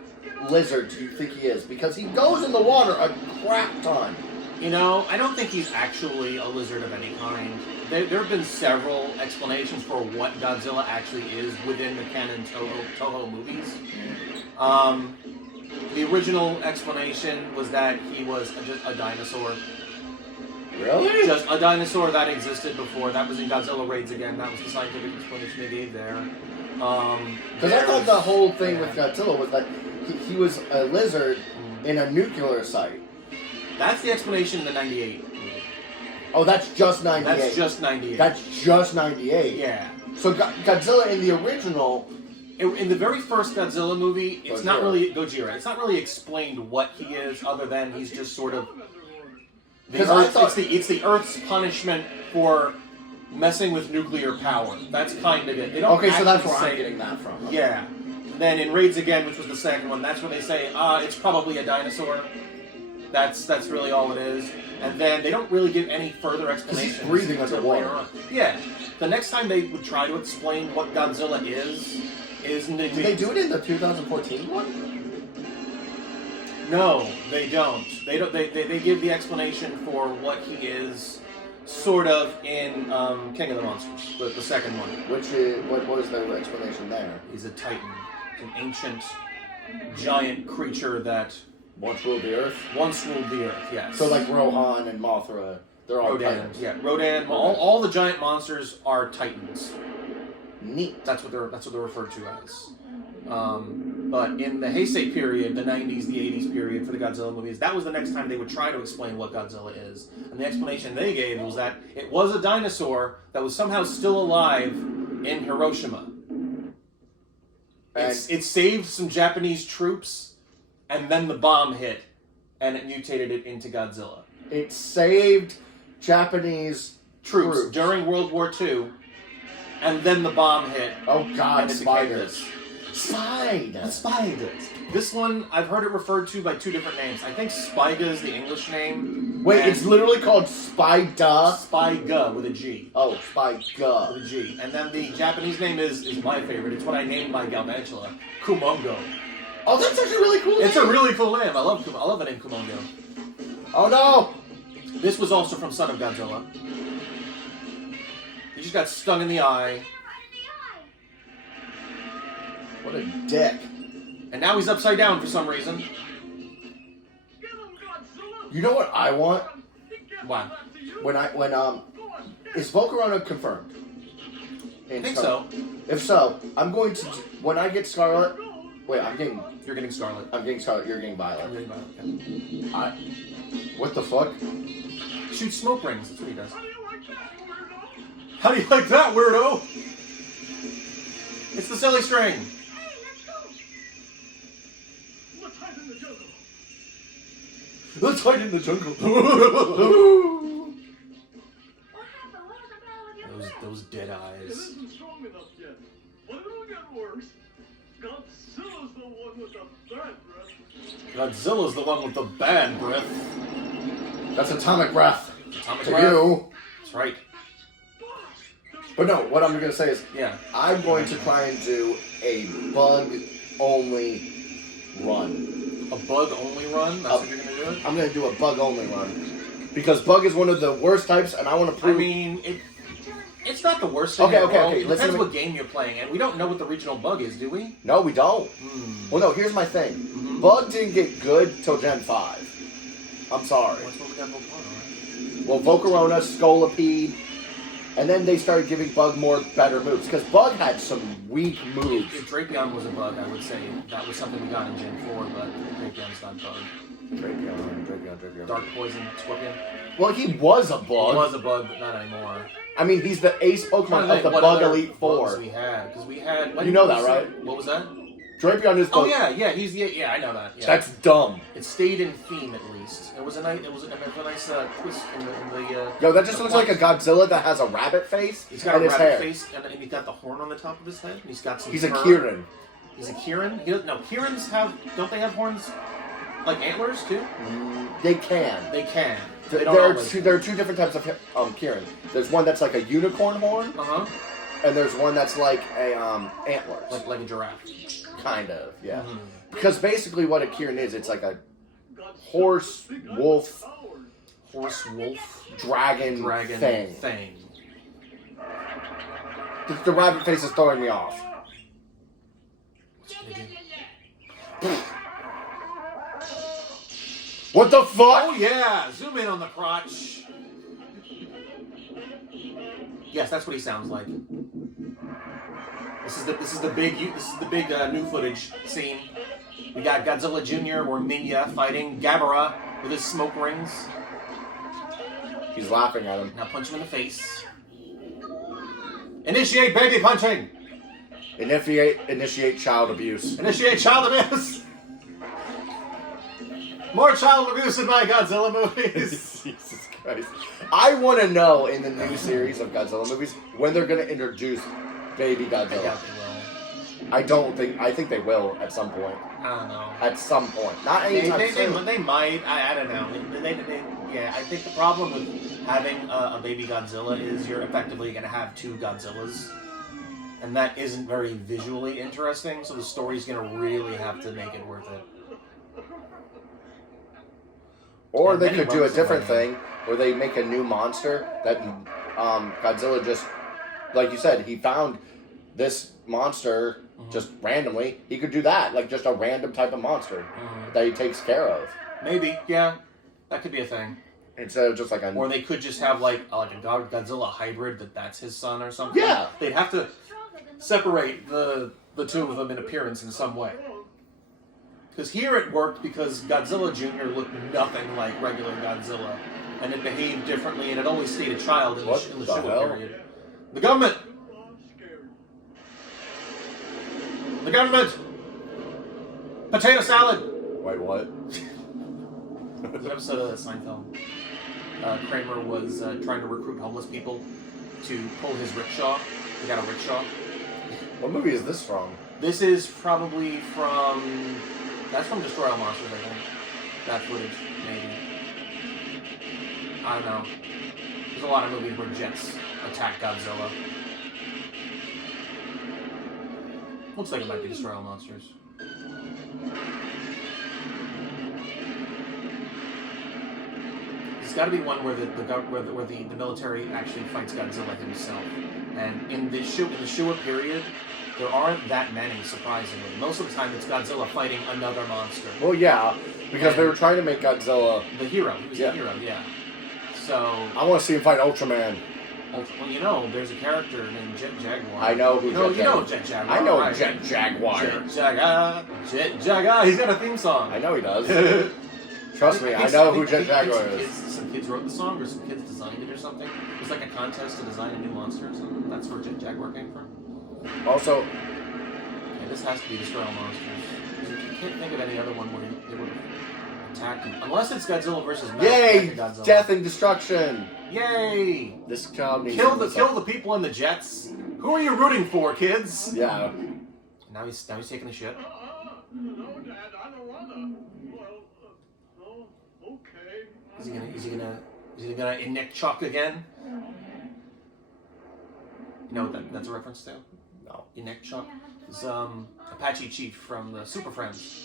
lizard do you think he is? Because he goes in the water a crap ton. You know, I don't think he's actually a lizard of any kind. There have been several explanations for what Godzilla actually is within the canon Toho movies. The original explanation was that he was just a dinosaur. Really? Just a dinosaur that existed before. That was in Godzilla Raids Again. That was the scientific explanation they gave there. Because I thought the whole thing with Godzilla was that he was a lizard in a nuclear site. That's the explanation in the 98 movie. Oh, that's just 98. That's just 98. That's just 98. Yeah. So Godzilla in the original... In the very first Godzilla movie, it's not Gojira. really Gojira. It's not really explained what he is, other than he's just sort of the 'Cause I Earth. thought- It's the Earth's punishment for messing with nuclear power. That's kind of it. They don't Okay, so that's actually where say I'm getting that from. Yeah. Then in Raids Again, which was the second one, that's where they say, it's probably a dinosaur. That's really all it is. And then they don't really give any further explanations. breathing until underwater. later on. Yeah. The next time they would try to explain what Godzilla isn't it? Did they do it in the 2014 one? No, they don't. They don't. They give the explanation for what he is, sort of in King of the Monsters, the second one. Which is, what was the explanation there? He's a titan, an ancient giant creature that Once ruled the Earth. once ruled the Earth. Yes. So like Rohan and Mothra, they're all Rodan. Titans. Yeah, Rodan. All the giant monsters are Titans. Neat. That's what they're referred to as. But in the Heisei period, the 90s, the 80s period for the Godzilla movies, that was the next time they would try to explain what Godzilla is. And the explanation they gave was that it was a dinosaur that was somehow still alive in Hiroshima. It saved some Japanese troops, and then the bomb hit, and it mutated it into Godzilla. It saved Japanese Troops during World War II, and then the bomb hit. Oh God, and it spiders. The spiders. This one, I've heard it referred to by two different names. I think Spiga is the English name. Wait, and it's literally called Spider. Spiga with a G. Oh, Spider. With a G. And then the Japanese name is my favorite. It's what I named my Galvantula. Kumongo. Oh, that's actually really cool. It's a really cool name. I love the name Kumongo. Oh no! This was also from Son of Godzilla. He just got stung in the eye. What a dick. And now he's upside down for some reason. You know what I want? Why? When is Volcarona confirmed? I think so. If so, I'm going to when I get Scarlet. Wait, You're getting Scarlet. I'm getting Scarlet. You're getting Violet. I'm getting Violet. Yeah. What the fuck? Shoots smoke rings. That's what he does. How do you like that, weirdo? It's the silly string. Let's hide in the jungle. Those dead eyes. isn't strong enough yet. But it'll get worse. Godzilla's the one with the bad breath. Godzilla's the one with the bad breath. That's atomic breath. Atomic To breath. you. That's right. But no, what I'm gonna say is, Yeah. I'm going to try and do a bug-only run. A bug-only run? That's what you're going to do? I'm gonna do a bug-only run. Because bug is one of the worst types, and I want to prove... I mean, it's not the worst thing Okay, in the okay, world. okay, It listen depends to me. what game you're playing, and we don't know what the regional bug is, do we? No, we don't. Hmm. Well, no, here's my thing. Mhm. Bug didn't get good till Gen 5. I'm sorry. What's what we got Volcarona, Well, Volcarona, Scolipede, and then they started giving Bug more better moves. Because Bug had some weak moves. If Drapion was a bug, I would say that was something we got in Gen 4, but Drapion's not bug. Drapion. Dark Poison, Scorpion. Well, he was a He bug. was a bug, but not anymore. I mean, he's the ace Pokemon of the What Bug other Elite bugs 4. we had, because we had... You know that, right? What was that? Drapion is the... Oh, yeah, I know that. Yeah. That's dumb. It stayed in theme, at least. It was a nice twist in the Yo, that just the looks like a plot. Godzilla that has a rabbit face He's got and a his rabbit hair. face, and then he's got the horn on the top of his head, and he's got some He's a fur. Kieran. He's a Kieran? No, Kierans don't they have horns? Like antlers, too? They can. They can. They There don't are always. two different types of Kieran. There's one that's like a unicorn horn, Uh-huh. and there's one that's like a antlers. Like a giraffe. Kind of, yeah. Mhm. Because basically what a Kieran is, it's like a horse, wolf, Horse, wolf, dragon thing. thing. The rabbit face is throwing me off. What's it gonna do? What the fuck? Oh yeah! Zoom in on the crotch. Yes, that's what he sounds like. This is the big new footage scene. We got Godzilla Jr. or Minya fighting Gabara with his smoke rings. He's laughing at him. Now punch him in the face. Initiate baby punching. Initiate child abuse. Initiate child abuse. More child abuse in my Godzilla movies. Jesus Christ. I want to know in the new series of Godzilla movies when they're going to introduce baby I Godzilla. doubt they will. I think they will at some point. I don't know. At some point. Not anytime soon. They might. I don't know. Yeah, I think the problem with having a baby Godzilla is you're effectively going to have two Godzillas. And that isn't very visually interesting, so the story's going to really have to make it worth it. Or And they then he could do a runs different away. thing where they make a new monster that Godzilla just, like you said, he found this monster just randomly, he could do that, like just a random type of monster that he takes care of. Maybe, yeah, that could be a thing. Instead of just like a... Or they could just have like a Godzilla hybrid that's his son or something. Yeah. They'd have to Stronger than the separate the two of them in appearance in some way. Because here it worked because Godzilla Jr. looked nothing like regular Godzilla. And it behaved differently, and it only stayed a child in the What the Showa hell? period. The government! I'm scared. The government! Potato salad! Wait, what? There's an episode of Seinfeld. Kramer was trying to recruit homeless people to pull his rickshaw. He got a rickshaw. What movie is this from? This is probably from... That's from Destroy All Monsters, I think. That footage, maybe. I don't know. There's a lot of movies where jets attack Godzilla. Looks like it might be Destroy All Monsters. It's got to be one where the military actually fights Godzilla himself. And in the Showa period, there aren't that many, surprisingly. Most of the time, it's Godzilla fighting another monster. Well, yeah, because they were trying to make Godzilla... The hero. He was the hero, yeah. So... I want to see him fight Ultraman. Well, you know, there's a character named Jet Jaguar. I know who You know Jet Jaguar. I know right? Jet Jaguar. Jet Jaguar. He's got a theme song. I know he does. Trust me, I know who Jet Jaguar is. Some kids wrote the song, or some kids designed it or something. It was like a contest to design a new monster or something. That's where Jet Jaguar came from. Also, Yeah, this has to be Destroy All Monsters. You can't think of any other one where they would have attacked him. Unless it's Godzilla versus yay! Godzilla. Death and destruction! Yay! This cow needs Kill to the people in the jets. Who are you rooting for, kids? Yeah. Now he's taking a shit. No, Dad, I don't wanna. Well, no, okay. Is he gonna neck Chuck again? You know what that's a reference to? No. Neck Chuck is Apache Chief from the Super Friends.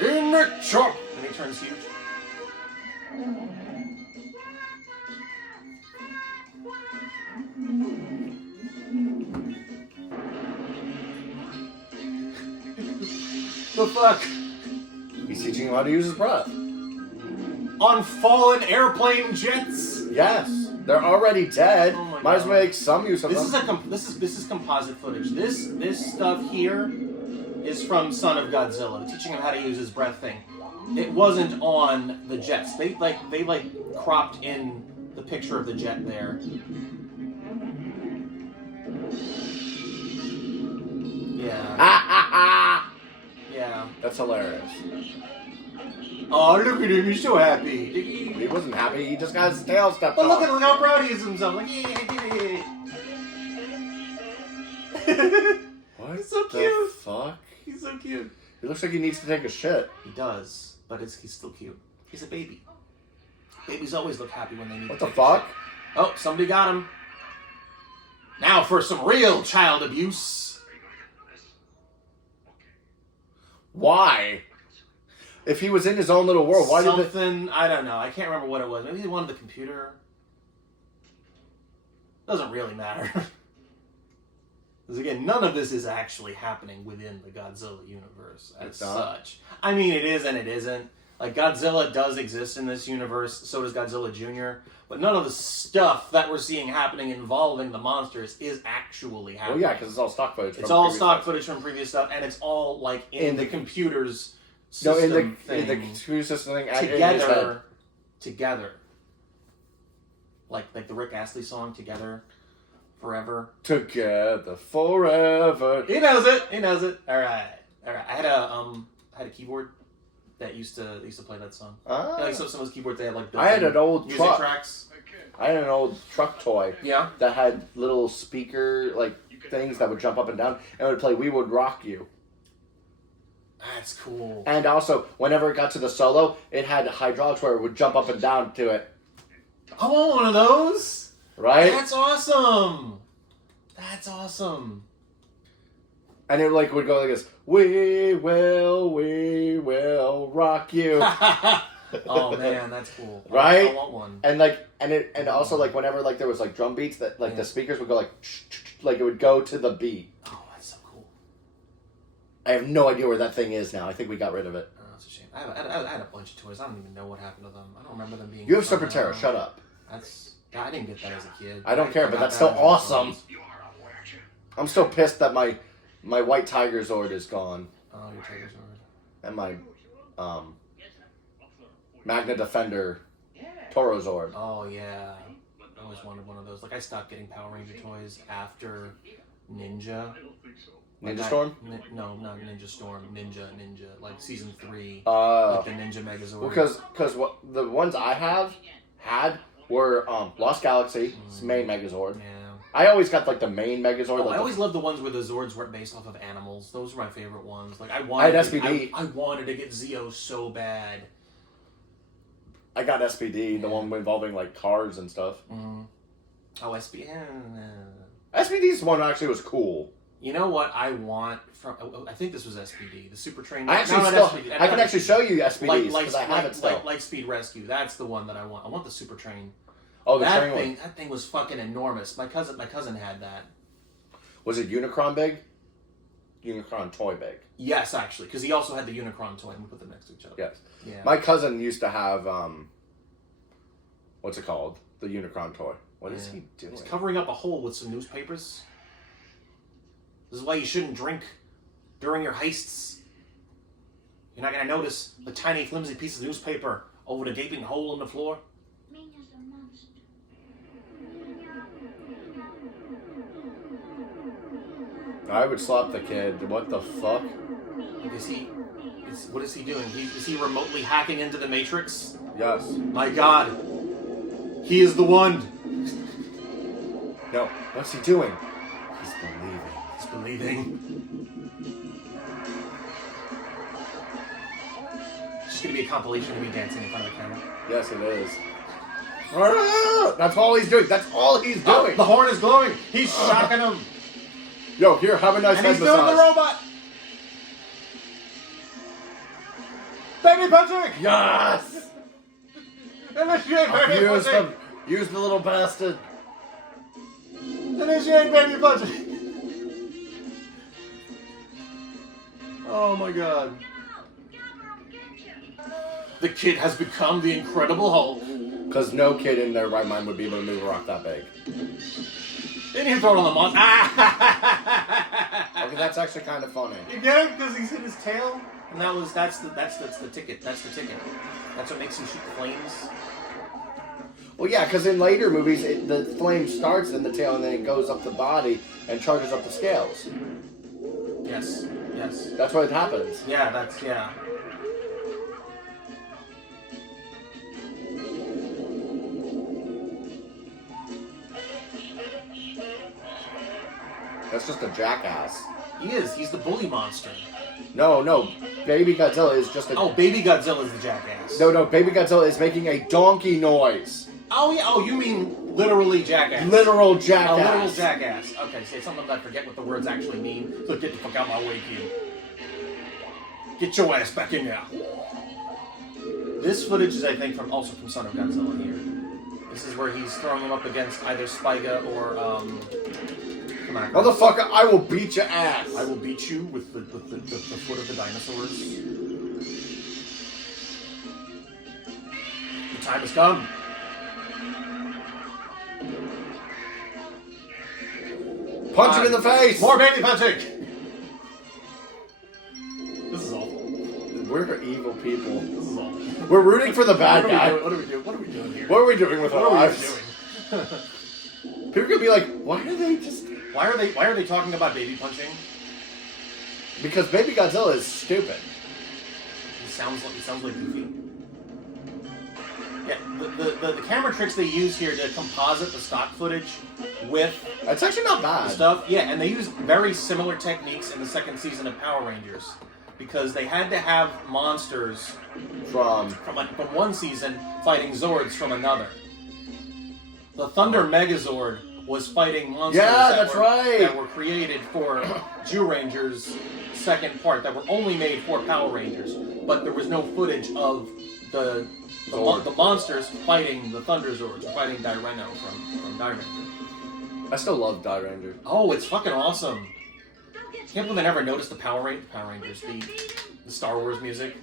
Neck Chuck, and he turns huge. The fuck? He's teaching him how to use his breath. On fallen airplane jets. Yes. They're already dead. Oh my Might as God. well make some use of This them. is this is composite footage. This stuff here is from Son of Godzilla, teaching him how to use his breath thing. It wasn't on the jets. They cropped in the picture of the jet there. Yeah. Ha ha ha! Yeah. That's hilarious. Oh, look at him, he's so happy. He wasn't happy, he just got his tail stepped But off. look how proud he is of himself. Like, yeah, What He's so the cute. fuck? He's so cute. He looks like he needs to take a shit. He does, but he's still cute. He's a baby. Babies always look happy when they need What to the take a fuck? shit. Oh, somebody got him. Now for some real child abuse. Why? If he was in his own little world, why did they... Something, I don't know. I can't remember what it was. Maybe he wanted the computer. Doesn't really matter. Because again, none of this is actually happening within the Godzilla universe as It's not? such. I mean, it is and it isn't. Like, Godzilla does exist in this universe, so does Godzilla Jr., but none of the stuff that we're seeing happening involving the monsters is actually Well, happening. yeah, because it's all stock footage. It's from all previous stock stuff. footage from previous stuff, and it's all, like, in the computer's No, system in the thing. computer system thing in his head. Together. Like the Rick Astley song, Together, Forever. Together forever. He knows it. He knows it. All right. I had a keyboard that used to play that song. Ah. Like some of those keyboards they had like I had an old music truck. tracks. I had an old truck toy Yeah. that had little speaker like things that would jump up and down and it would play "We Would Rock You." That's cool. And also, whenever it got to the solo, it had hydraulics where it would jump up and down to it. I want one of those. Right? That's awesome. That's awesome. And it like would go like this: we will rock you." Oh man, that's cool. Right? I want one. And also like whenever like there was like drum beats that like the speakers would go like it would go to the beat. Oh, I have no idea where that thing is now. I think we got rid of it. Oh, that's a shame. I had a bunch of toys. I don't even know what happened to them. I don't remember them being. You have Super Terra. Shut up. I didn't get that as a kid. I don't care, but got that's that still as a awesome. toy. I'm still pissed that my White Tiger Zord is gone. Oh, your Tiger Zord. And my Magna Defender Toro Zord. Oh yeah. I always wanted one of those. Like I stopped getting Power Ranger toys after Ninja. Ninja Storm? No, not Ninja Storm. Ninja. Like season 3. Uh, Like the Ninja Megazord. because what the ones I had were Lost Galaxy, main Megazord. Yeah. I always got like the main Megazord. Oh, like I always loved the ones where the Zords weren't based off of animals. Those were my favorite ones. Like I had wanted. SPD. I wanted to get Zeo so bad. I got SPD, the one involving like cars and stuff. Mm. Oh, SPD. SPD's one actually was cool. You know what I want from? I think this was SPD, the Super Train. I actually no, not still, SPD, I can actually show you SPDs because I have it still. Like Speed Rescue. That's the one that I want. I want the Super Train. Oh, the that train thing. one. That thing was fucking enormous. My cousin had that. Was it Unicron big? Unicron toy big. Yes, actually, because he also had the Unicron toy, and we put them next to each other. Yes. Yeah. My cousin used to have what's it called? The Unicron toy. What is he doing? He's covering up a hole with some newspapers. This is why you shouldn't drink during your heists. You're not gonna notice the tiny, flimsy piece of newspaper over the gaping hole in the floor. Minya's a monster. I would slap the kid. What the fuck? What is he doing? Is he remotely hacking into the Matrix? Yes. My God. He is the one. No. What's he doing? He's Believing. It's just gonna be a compilation of me dancing in front of the camera. Yes, it is. That's all he's doing. That's all he's Oh, doing. the horn is glowing. He's shocking him. Yo, here, have a nice And head he's doing massage. the robot. Baby punching. Yes. Initiate baby punching. Use the little bastard. Initiate baby punching. Oh my God. The kid has become the Incredible Hulk. Because no kid in their right mind would be able to move a rock that big. Didn't even throw it on the monster. Okay, that's actually kind of funny. You get it? Because he's in his tail? And that's the ticket. That's the ticket. That's what makes him shoot the flames. Well, yeah, because in later movies, the flame starts in the tail and then it goes up the body and charges up the scales. Yes. That's what happens. Yeah, That's just a jackass. He is. He's the bully monster. No. Baby Godzilla is just a... Oh, Baby Godzilla is the jackass. No. Baby Godzilla is making a donkey noise. Oh, yeah. Oh, you mean literally jackass. Literal jackass. A literal jackass. Okay, see, sometimes I forget what the words actually mean. So get the fuck out of my way, kid. Get your ass back in there. This footage is, I think, also from Son of Godzilla here. This is where he's throwing him up against either Spiga or, come on. Motherfucker, I will beat your ass. I will beat you with the foot of the dinosaurs. The time has come. Punch him in the face. More baby punching. This is awful. We're evil people. This is awful. We're rooting for the bad guy. What are we doing here? What are we doing with our What are we lives? doing? People are gonna be like, why are they just... Why are they talking about baby punching? Because Baby Godzilla is stupid. He sounds like Goofy. Yeah, the camera tricks they use here to composite the stock footage with It's actually not bad. stuff. Yeah, and they use very similar techniques in the second season of Power Rangers because they had to have monsters From one season fighting Zords from another. The Thunder Megazord was fighting monsters that were created for Jew Rangers' second part that were only made for Power Rangers, but there was no footage of the monsters fighting the Thunder Zords, or fighting Dyreno from Die Ranger. I still love Die Ranger. Oh, it's fucking awesome. Can't believe I never noticed the Power Rangers, the Star Wars music.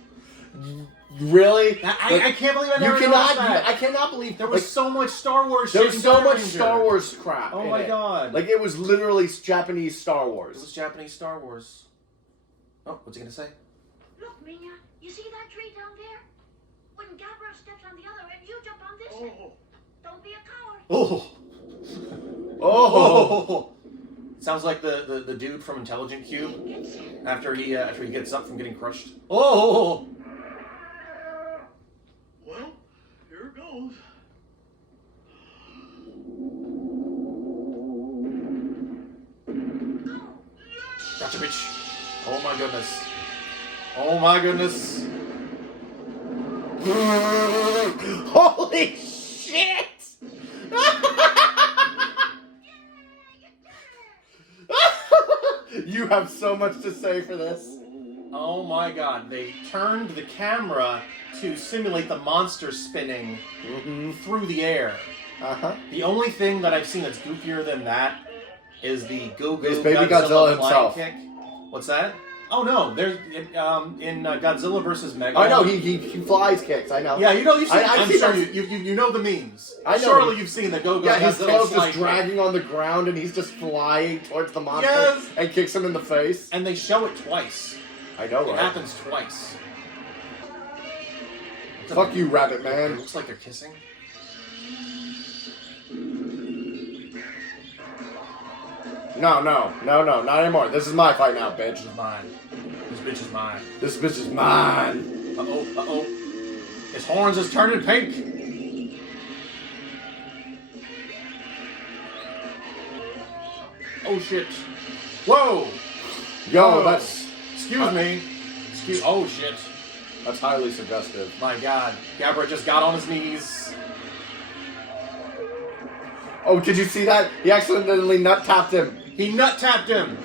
Really? I can't believe I You never cannot. noticed that. I cannot believe There was so much Star Wars There shit. was in so Power much Ranger. Star Wars crap. Oh in my it. god. Like it was literally Japanese Star It Wars. was Japanese Star Wars. Oh, what's he gonna say? Look, Mina, you see that tree down there? When Gabriel steps on the other end, you jump on this end. Oh, Don't be a coward. Oh. Oh. Sounds like the dude from Intelligent Cube after he gets up from getting crushed. Oh. well, here goes. Gotcha, bitch. Oh my goodness. Oh my goodness. Holy shit! You have so much to say for this. Oh my god. They turned the camera to simulate the monster spinning through the air. Uh-huh. The only thing that I've seen that's goofier than that is the Go-Go Is Baby Godzilla flying himself. kick. What's that? Oh no, there's in Godzilla versus Megalon. I know he flies kicks. I know. Yeah, you know you've seen. I've I'm seen sure those- you know the memes. I know. Surely you've seen the Go-Go Yeah, his Godzilla tail's slide just kick. dragging on the ground and he's just flying towards the monster Yes. and kicks him in the face. And they show it twice. I know, It right? happens twice. Fuck you, Rabbit It Man. looks like they're kissing. No, not anymore. This is my fight now, bitch. This is mine. This bitch is mine. This bitch is mine. Uh-oh. His horns is turning pink. Oh shit. Whoa! Yo, Oh. that's Excuse me. Oh shit. highly suggestive. My god. Gabra just got on his knees. Oh, did you see that? He accidentally nut tapped him. He nut tapped him.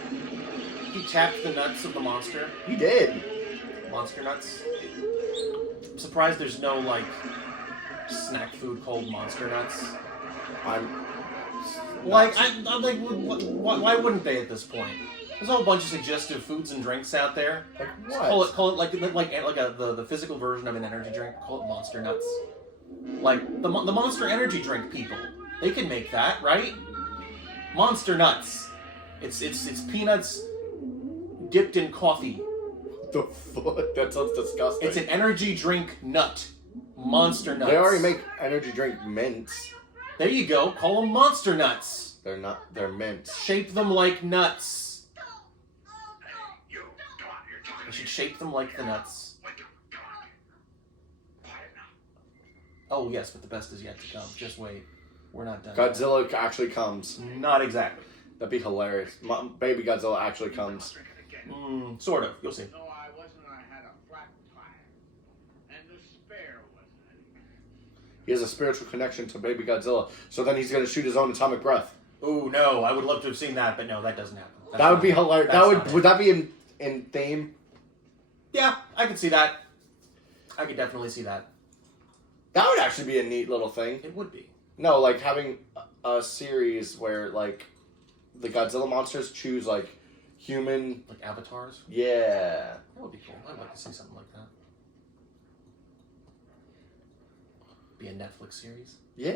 He tapped the nuts of the monster. He did. Monster nuts. I'm surprised there's no like snack food called monster nuts. I'm Like I'm like, why wouldn't they at this point? There's a whole bunch of suggestive foods and drinks out there. like Call what? it the physical version of an energy drink. Call it Monster Nuts. Like the Monster Energy drink people. They can make that, right? Monster Nuts. It's peanuts dipped in coffee. The fuck? That sounds disgusting. It's an energy drink nut. Monster Nuts. They already make energy drink mints. There you go. Call them Monster Nuts. They're not. They're mints. Shape them like nuts. You, come on, you're talking I to should me. shape them like the nuts. Wake up, come on. Quiet now. Oh yes, but the best is yet to come. Just wait. We're not done. Godzilla actually comes. Not exactly. That'd be hilarious. Baby Godzilla actually comes. Drink it again. Sort of. You'll see. No, I wasn't. I had a flat tire. And the spare wasn't any. He has a spiritual connection to Baby Godzilla, so then he's gonna shoot his own atomic breath. Ooh, no. I would love to have seen that, but no, that doesn't happen. That's That would not be it. hilarious. That's That not would. it. Would that be in theme? Yeah, I could see that. I could definitely see that. That would actually be a neat little thing. It would be. No, like having a series where like the Godzilla monsters choose like human. Like avatars. Yeah. That would be cool. I'd like to see something like that. Be a Netflix series. Yeah.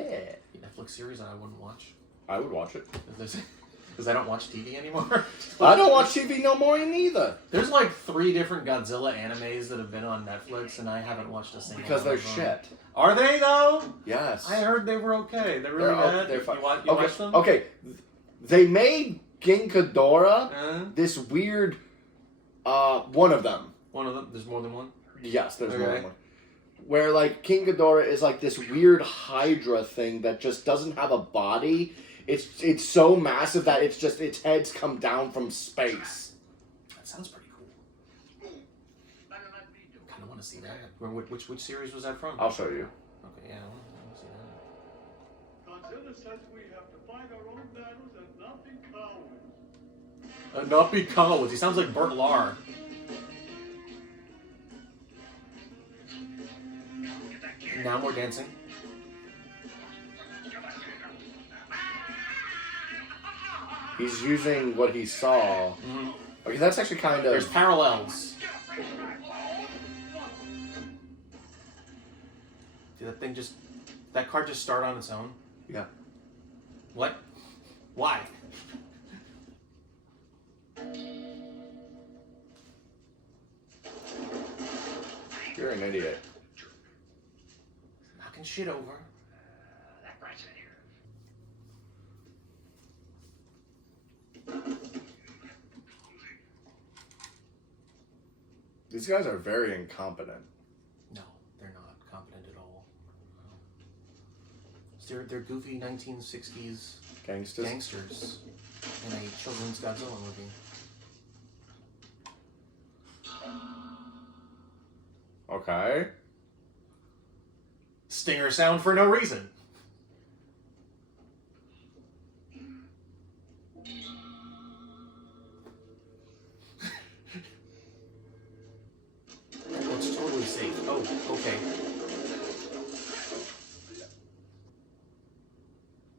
Be a Netflix series that I wouldn't watch. I would watch it. Because I don't watch TV anymore. I don't watch TV no more neither. There's like 3 different Godzilla animes that have been on Netflix, and I haven't watched a single Because one they're of them. shit. Are they though? Yes. I heard they were okay. They're really They're, bad. they're fine. You Okay. watch them? Okay. They made King Ghidorah Uh, this weird. One of them. one of them. There's more than one. Yes, there's more Okay. than one. Where like King Ghidorah is like this weird Hydra thing that just doesn't have a body. It's so massive that it's just its heads come down from space. That sounds pretty cool. Better let me do it. Kind of want to see that. Which series was that from? I'll show you. Okay, yeah, I want to see that. Godzilla says we have to fight our own battles and not be cowards. Not be cowards. He sounds like Bert Lahr. Now we're dancing. He's using what he saw. Okay, that's actually kind of... There's parallels. Did that thing just... That car just start on its own? Yeah. What? Why? You're an idiot. Knocking shit over. That rat's in here. These guys are very incompetent. No, they're not competent at all. They're goofy 1960s gangsters in a children's Godzilla movie. Okay. Stinger sound for no reason. Looks totally safe. Oh, okay.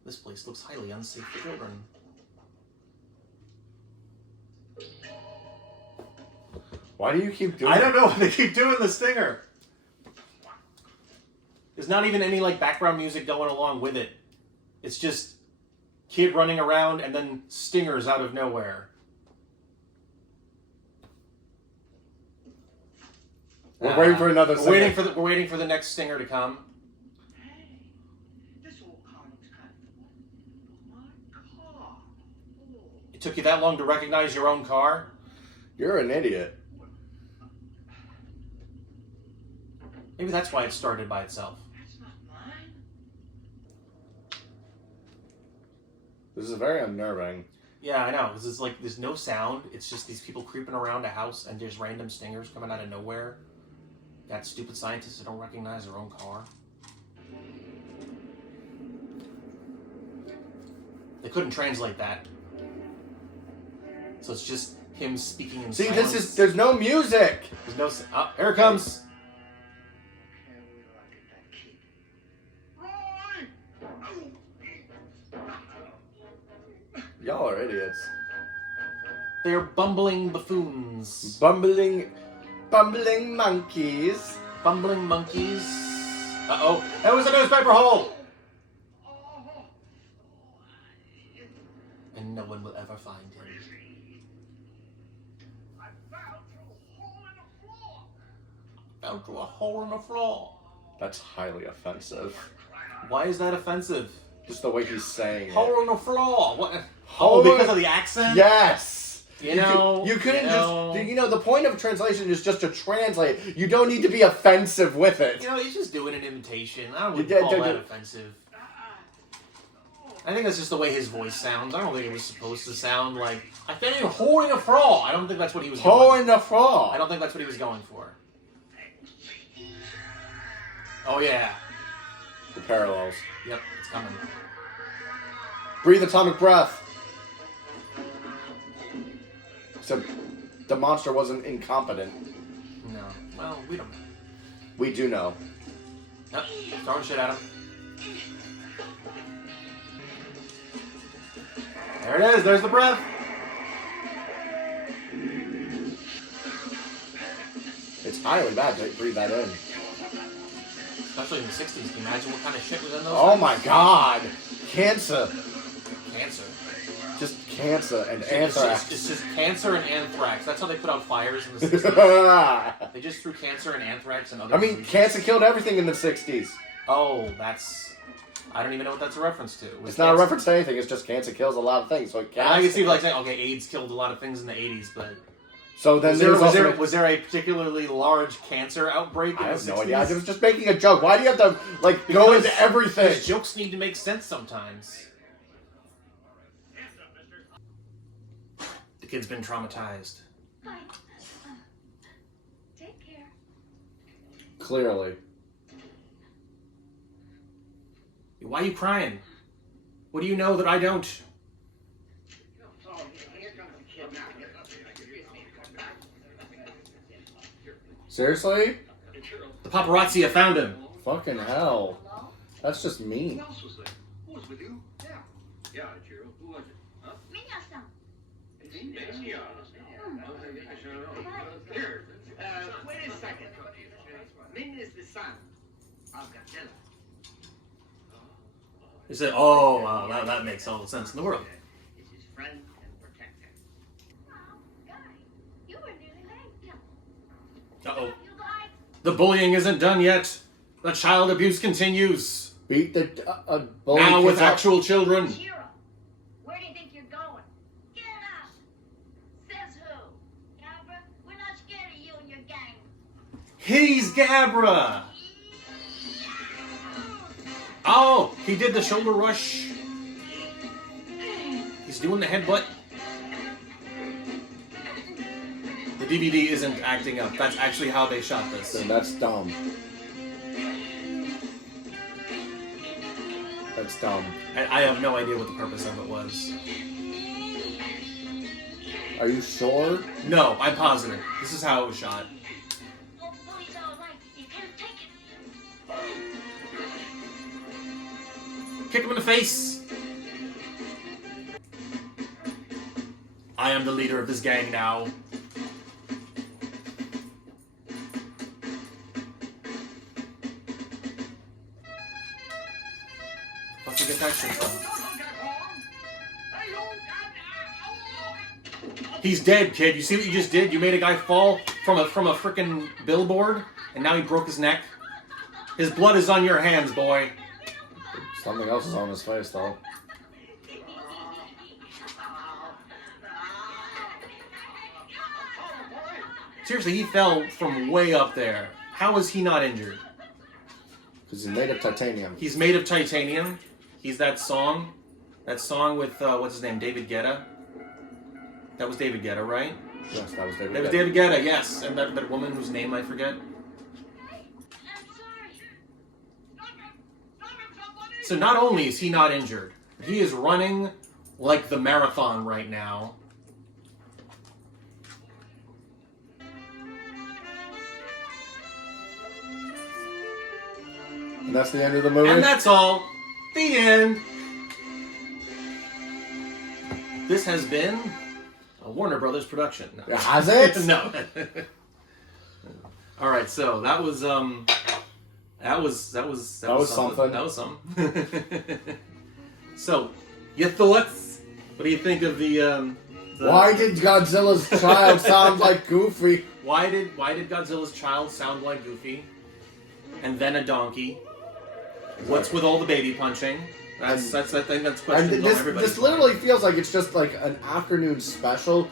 This place looks highly unsafe for children. Why do you keep doing I don't know. They keep doing the stinger. There's not even any like background music going along with it. It's just kid running around and then stingers out of nowhere. We're waiting for another We're waiting for the next stinger to come. Hey, this old car looks kind of my car. Oh. It took you that long to recognize your own car? You're an idiot. Maybe that's why it started by itself. That's not mine. This is very unnerving. Yeah, I know. Because it's like there's no sound. It's just these people creeping around a house and there's random stingers coming out of nowhere. Got stupid scientists that don't recognize their own car. They couldn't translate that. So it's just him speaking in See, silence. there's no music. There's no... Oh, here it comes. Can we look at that kid? Roy! Y'all are idiots. They're bumbling buffoons. Bumbling monkeys. Bumbling monkeys. Uh-oh. That was a newspaper hole! And no one will ever find him. I fell through a hole in the floor. Fell through a hole in the floor. That's highly offensive. Why is that offensive? Just the way he's saying it. Hole in the floor. What? Hole Oh, because in- of the accent? Yes. You know, you couldn't you know. just. You know, the point of translation is just to translate. You don't need to be offensive with it. You know, he's just doing an imitation. I You wouldn't did- call did- that did- offensive. I think that's just the way his voice sounds. I don't think it was supposed to sound like I fell in a hole in the floor. I don't think that's what he was Hole going. in the floor. I don't think that's what he was going for. Oh yeah. The parallels. Yep, it's coming. Breathe atomic breath. So, the monster wasn't incompetent. No. Well, we don't know. We do know. Yep, throwing shit at him. There it is. There's the breath. It's highly bad to breathe that in. Especially in the 60s. Can you imagine what kind of shit was in those Oh things? my god! Cancer. Cancer. Just cancer and It's anthrax. just cancer and anthrax. That's how they put out fires in the 60s. They just threw cancer and anthrax and other I mean, diseases. cancer killed everything in the 60s. Oh, that's... I don't even know what that's a reference to. Was It's not a cancer- reference to anything, it's just cancer kills a lot of things. So, I can see like saying, okay, AIDS killed a lot of things in the 80s, but... so then Was there a particularly large cancer outbreak in I have the 60s? no idea. I was just making a joke. Why do you have to, like, go into everything? Because jokes need to make sense sometimes. The kid's been traumatized. Bye. Take care. Clearly. Why are you crying? What do you know that I don't? Oh, here comes the kid now. Seriously? The paparazzi have found him. Fucking hell. That's just mean. Who else was there? Who was with you? Yeah. Yeah, Chiro. Who was it? Huh? Minya-san. Minya. Here, wait a second. Ming is the son of Godzilla. He said, "Oh, wow, that makes all the sense in the world." Is his friend and protector. Oh, guy, you were nearly late. Uh-oh. You like The bullying isn't done yet. The child abuse continues. Beat the bully Now kids with up. actual children. Shiro, where do you think you're going? Get out! Says who? Gabra, we're not scared of you and your gang. He's Gabra. Oh, he did the shoulder rush. He's doing the headbutt. The DVD isn't acting up. That's actually how they shot this. Then that's dumb. That's dumb. I have no idea what the purpose of it was. Are you sure? No, I'm positive. This is how it was shot. Oh, bully's all right. You can't take it. Kick him in the face. I am the leader of this gang now. What's the get that shit from? He's dead, kid. You see what you just did? You made a guy fall from a frickin' billboard, and now he broke his neck. His blood is on your hands, boy. Something else is on his face, though. Seriously, he fell from way up there. How is he not injured? Because he's made of titanium. He's made of titanium. He's that song. That song with, what's his name? David Guetta? That was David Guetta, right? Yes, that was David. That was David Guetta, yes. And that woman whose name I forget. I'm sorry. So not only is he not injured, he is running like the marathon right now. And that's the end of the movie? And that's all. The end. This has been a Warner Brothers production. No. Has it? No. All right, so that was something. That was something. That was something. So, your thoughts? What do you think of the Why did Godzilla's child sound like Goofy? Why did Godzilla's child sound like Goofy? And then a donkey? What's with all the baby punching? I think that's questions And on everybody's this literally feels like it's just like an afternoon special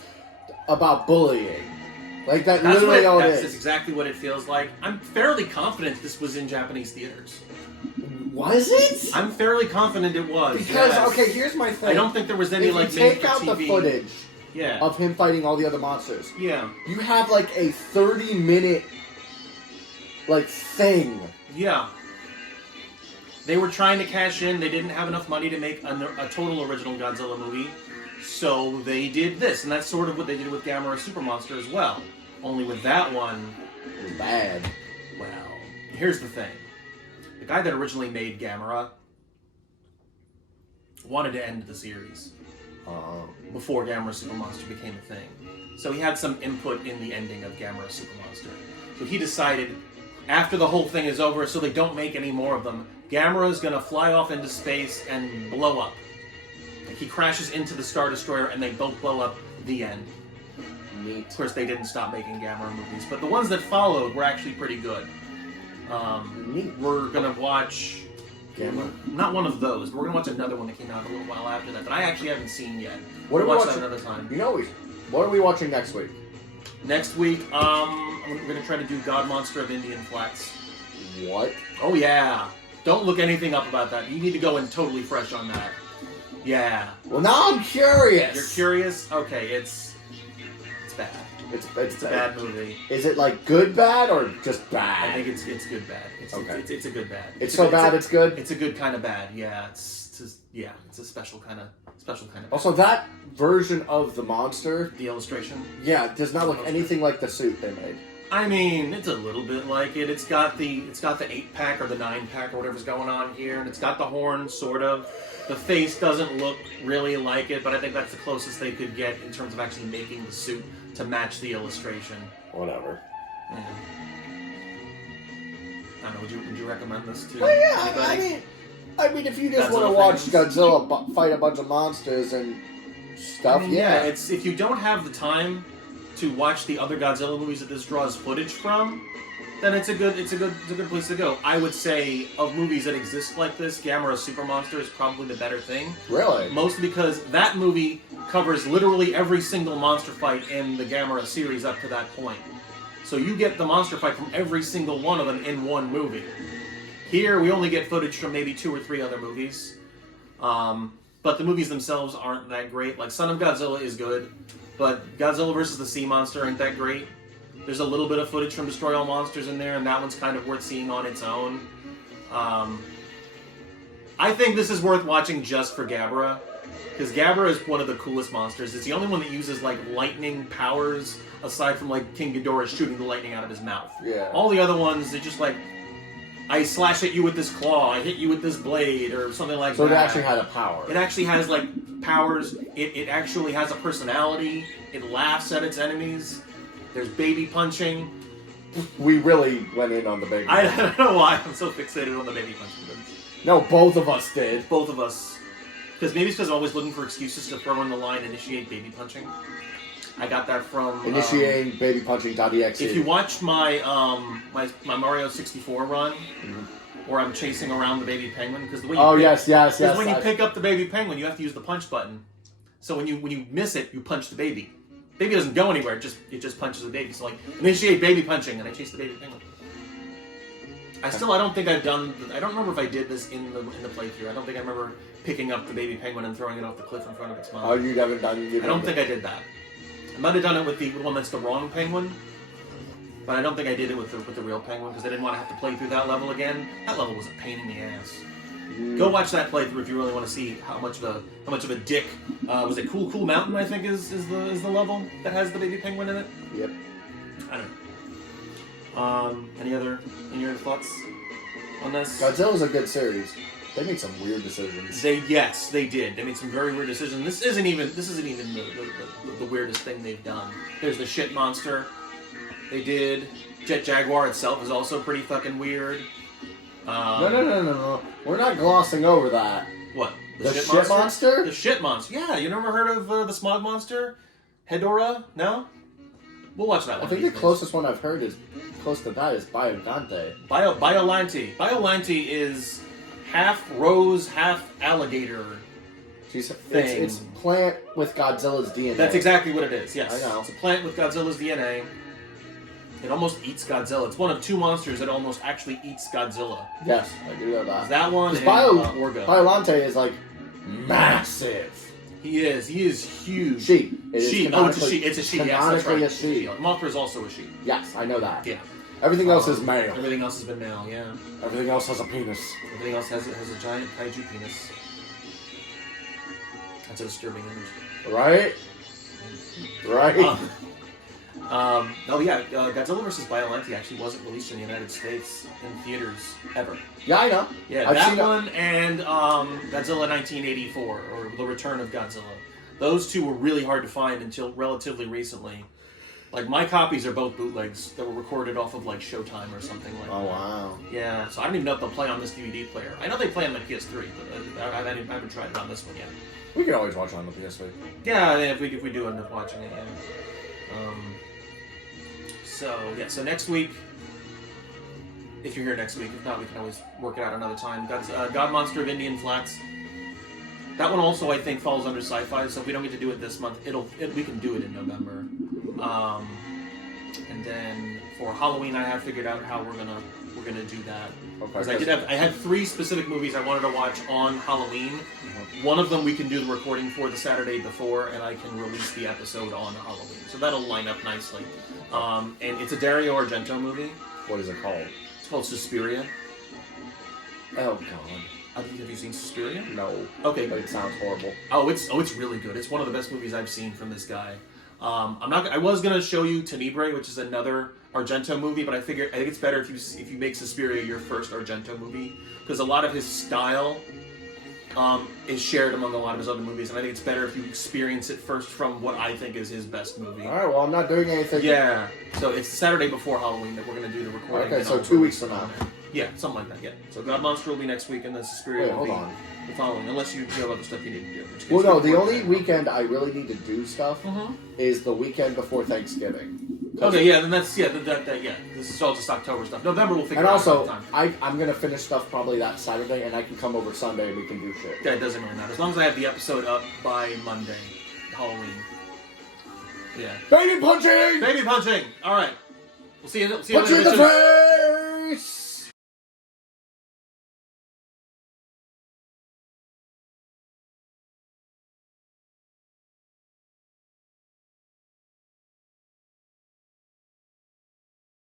about bullying. Like that That's literally all it that's is. exactly what it feels like. I'm fairly confident this was in Japanese theaters. Was it? I'm fairly confident it was. Because yes. okay, here's my thing. I don't think there was any if like you made take for out the TV. footage Yeah. of him fighting all the other monsters, Yeah. you have like a 30-minute like thing. Yeah. They were trying to cash in. They didn't have enough money to make a total original Godzilla movie, so they did this, and that's sort of what they did with Gamera Super Monster as well. Only with that one, Bad. well, here's the thing: the guy that originally made Gamera wanted to end the series before Gamera Super Monster became a thing, so he had some input in the ending of Gamera Super Monster. So he decided, after the whole thing is over, so they don't make any more of them, Gamera's gonna fly off into space and blow up. He crashes into the Star Destroyer and they both blow up. The end. Neat. Of course, they didn't stop making Gamera movies, but the ones that followed were actually pretty good. Neat. We're gonna watch... Gamera. Not one of those, but we're gonna watch another one that came out a little while after that that I actually haven't seen yet. What are We'll we watch watching? that another time. You know, what are we watching next week? Next week, we're gonna try to do God Monster of Indian Flats. What? Oh yeah. Don't look anything up about that. You need to go in totally fresh on that. Yeah. Well, now I'm curious. You're curious? Okay, it's bad. It's a bad movie. Is it like good bad or just bad? I think it's good bad. It's a good bad. It's so bad it's good. It's a good kind of bad. Yeah, it's a special kind of bad. Also, that version of the monster, The illustration. yeah, does not look anything like the suit they made. I mean, it's a little bit like it. It's got the 8-pack or the 9-pack or whatever's going on here, and it's got the horn, sort of. The face doesn't look really like it, but I think that's the closest they could get in terms of actually making the suit to match the illustration. Whatever. Yeah. I don't know. Would you recommend this to Well, yeah, anybody? I mean, if you just want Godzilla to watch fans. Godzilla fight a bunch of monsters and stuff, yeah. It's if you don't have the time to watch the other Godzilla movies that this draws footage from, then it's a good place to go. I would say of movies that exist like this, Gamera Super Monster is probably the better thing. Really? Mostly because that movie covers literally every single monster fight in the Gamera series up to that point. So you get the monster fight from every single one of them in one movie. Here, we only get footage from maybe 2 or 3 other movies. But the movies themselves aren't that great. Like, Son of Godzilla is good, but Godzilla vs. the Sea Monster ain't that great. There's a little bit of footage from Destroy All Monsters in there, and that one's kind of worth seeing on its own. I think this is worth watching just for Gabra, because Gabra is one of the coolest monsters. It's the only one that uses, like, lightning powers, aside from, like, King Ghidorah shooting the lightning out of his mouth. Yeah. All the other ones, they just, like, I slash at you with this claw, I hit you with this blade, or something like that. So it actually had a power. It actually has, like, powers. It actually has a personality. It laughs at its enemies. There's baby punching. We really went in on the baby. I don't know why I'm so fixated on the baby punching. But No, both of us did. both of us. Because maybe it's because I'm always looking for excuses to throw in the line, initiate baby punching. I got that from... Initiating babypunching.exe. if you watch my my Mario 64 run, where I'm chasing around the baby penguin, because the way you yes. when you pick up the baby penguin, you have to use the punch button. So when you miss it, you punch the baby. Baby doesn't go anywhere; it just punches the baby. So like initiate baby punching, and I chase the baby penguin. I don't think I've done. I don't remember if I did this in the playthrough. I don't think I remember picking up the baby penguin and throwing it off the cliff in front of its mom. Oh, you haven't done. I don't think I did that. I might have done it with the one that's the wrong penguin, but I don't think I did it with the real penguin because I didn't want to have to play through that level again. That level was a pain in the ass. Go watch that playthrough if you really want to see how much of a dick. Was it Cool Mountain? I think is the level that has the baby penguin in it. Yep. I don't know. Any other thoughts on this? Godzilla's a good series. They made some weird decisions. They did. They made some very weird decisions. This isn't even the weirdest thing they've done. There's the shit monster. They did. Jet Jaguar itself is also pretty fucking weird. No. We're not glossing over that. What? The shit monster? The shit monster. Yeah, you never heard of the smog monster? Hedorah? No? We'll watch that one. I think the closest one I've heard is close to that is Biodante. Biollante. Biollante is half rose, half alligator. It's plant with Godzilla's DNA. That's exactly what it is, yes. I know. It's a plant with Godzilla's DNA. It almost eats Godzilla. It's one of 2 monsters that almost actually eats Godzilla. Yes, I do know that. It's that one and Orga. Biolante is like massive. He is huge. She. It's a she. It's a she. Yes, that's right. Canonically a she. Mothra is also a she. Yes, I know that. Yeah. Everything else is male. Everything else has been male, yeah. Everything else has a penis. Everything else has a giant kaiju penis. That's a disturbing image. Right? Right? Godzilla vs. Biollante actually wasn't released in the United States in theaters ever. Yeah, I know. Yeah, that one and Godzilla 1984, or The Return of Godzilla. Those 2 were really hard to find until relatively recently. Like, my copies are both bootlegs that were recorded off of, like, Showtime or something like that. Oh, wow. Yeah, so I don't even know if they'll play on this DVD player. I know they play on my PS3, but I haven't tried it on this one yet. We can always watch it on the PS3. Yeah, if we do end up watching it, yeah. So next week, if you're here next week, if not, we can always work it out another time. That's God Monster of Indian Flats. That one also, I think, falls under sci-fi, so if we don't get to do it this month, we can do it in November. And then for Halloween, I have figured out how we're gonna do that. Because I had 3 specific movies I wanted to watch on Halloween. One of them we can do the recording for the Saturday before, and I can release the episode on Halloween. So that'll line up nicely. And it's a Dario Argento movie. What is it called? It's called Suspiria. Oh, God. Have you seen Suspiria? No. Okay. But it sounds horrible. Oh, it's really good. It's one of the best movies I've seen from this guy. I was gonna show you Tenebrae, which is another Argento movie, but I think it's better if you make Suspiria your first Argento movie, because a lot of his style is shared among a lot of his other movies, and I think it's better if you experience it first from what I think is his best movie. All right. Well, I'm not doing anything. Yeah. So it's the Saturday before Halloween that we're going to do the recording. Okay, and so I'll 2 weeks release from it now. on there. Yeah, something like that. Yeah. So God Monster will be next week, and then Suspiria Wait, will hold be on. the following, unless you have other stuff you need to do. in which case Well, no, we the can only work weekend I really need to do stuff Mhm. is the weekend before Thanksgiving. Okay, yeah, then that's yeah. This is all just October stuff. November we'll figure And out also, sometime. I'm gonna finish stuff probably that Saturday, and I can come over Sunday and we can do shit. That doesn't really matter as long as I have the episode up by Monday, Halloween. Yeah. Baby punching! Baby punching. All right. We'll see you. Punch you in later. the face!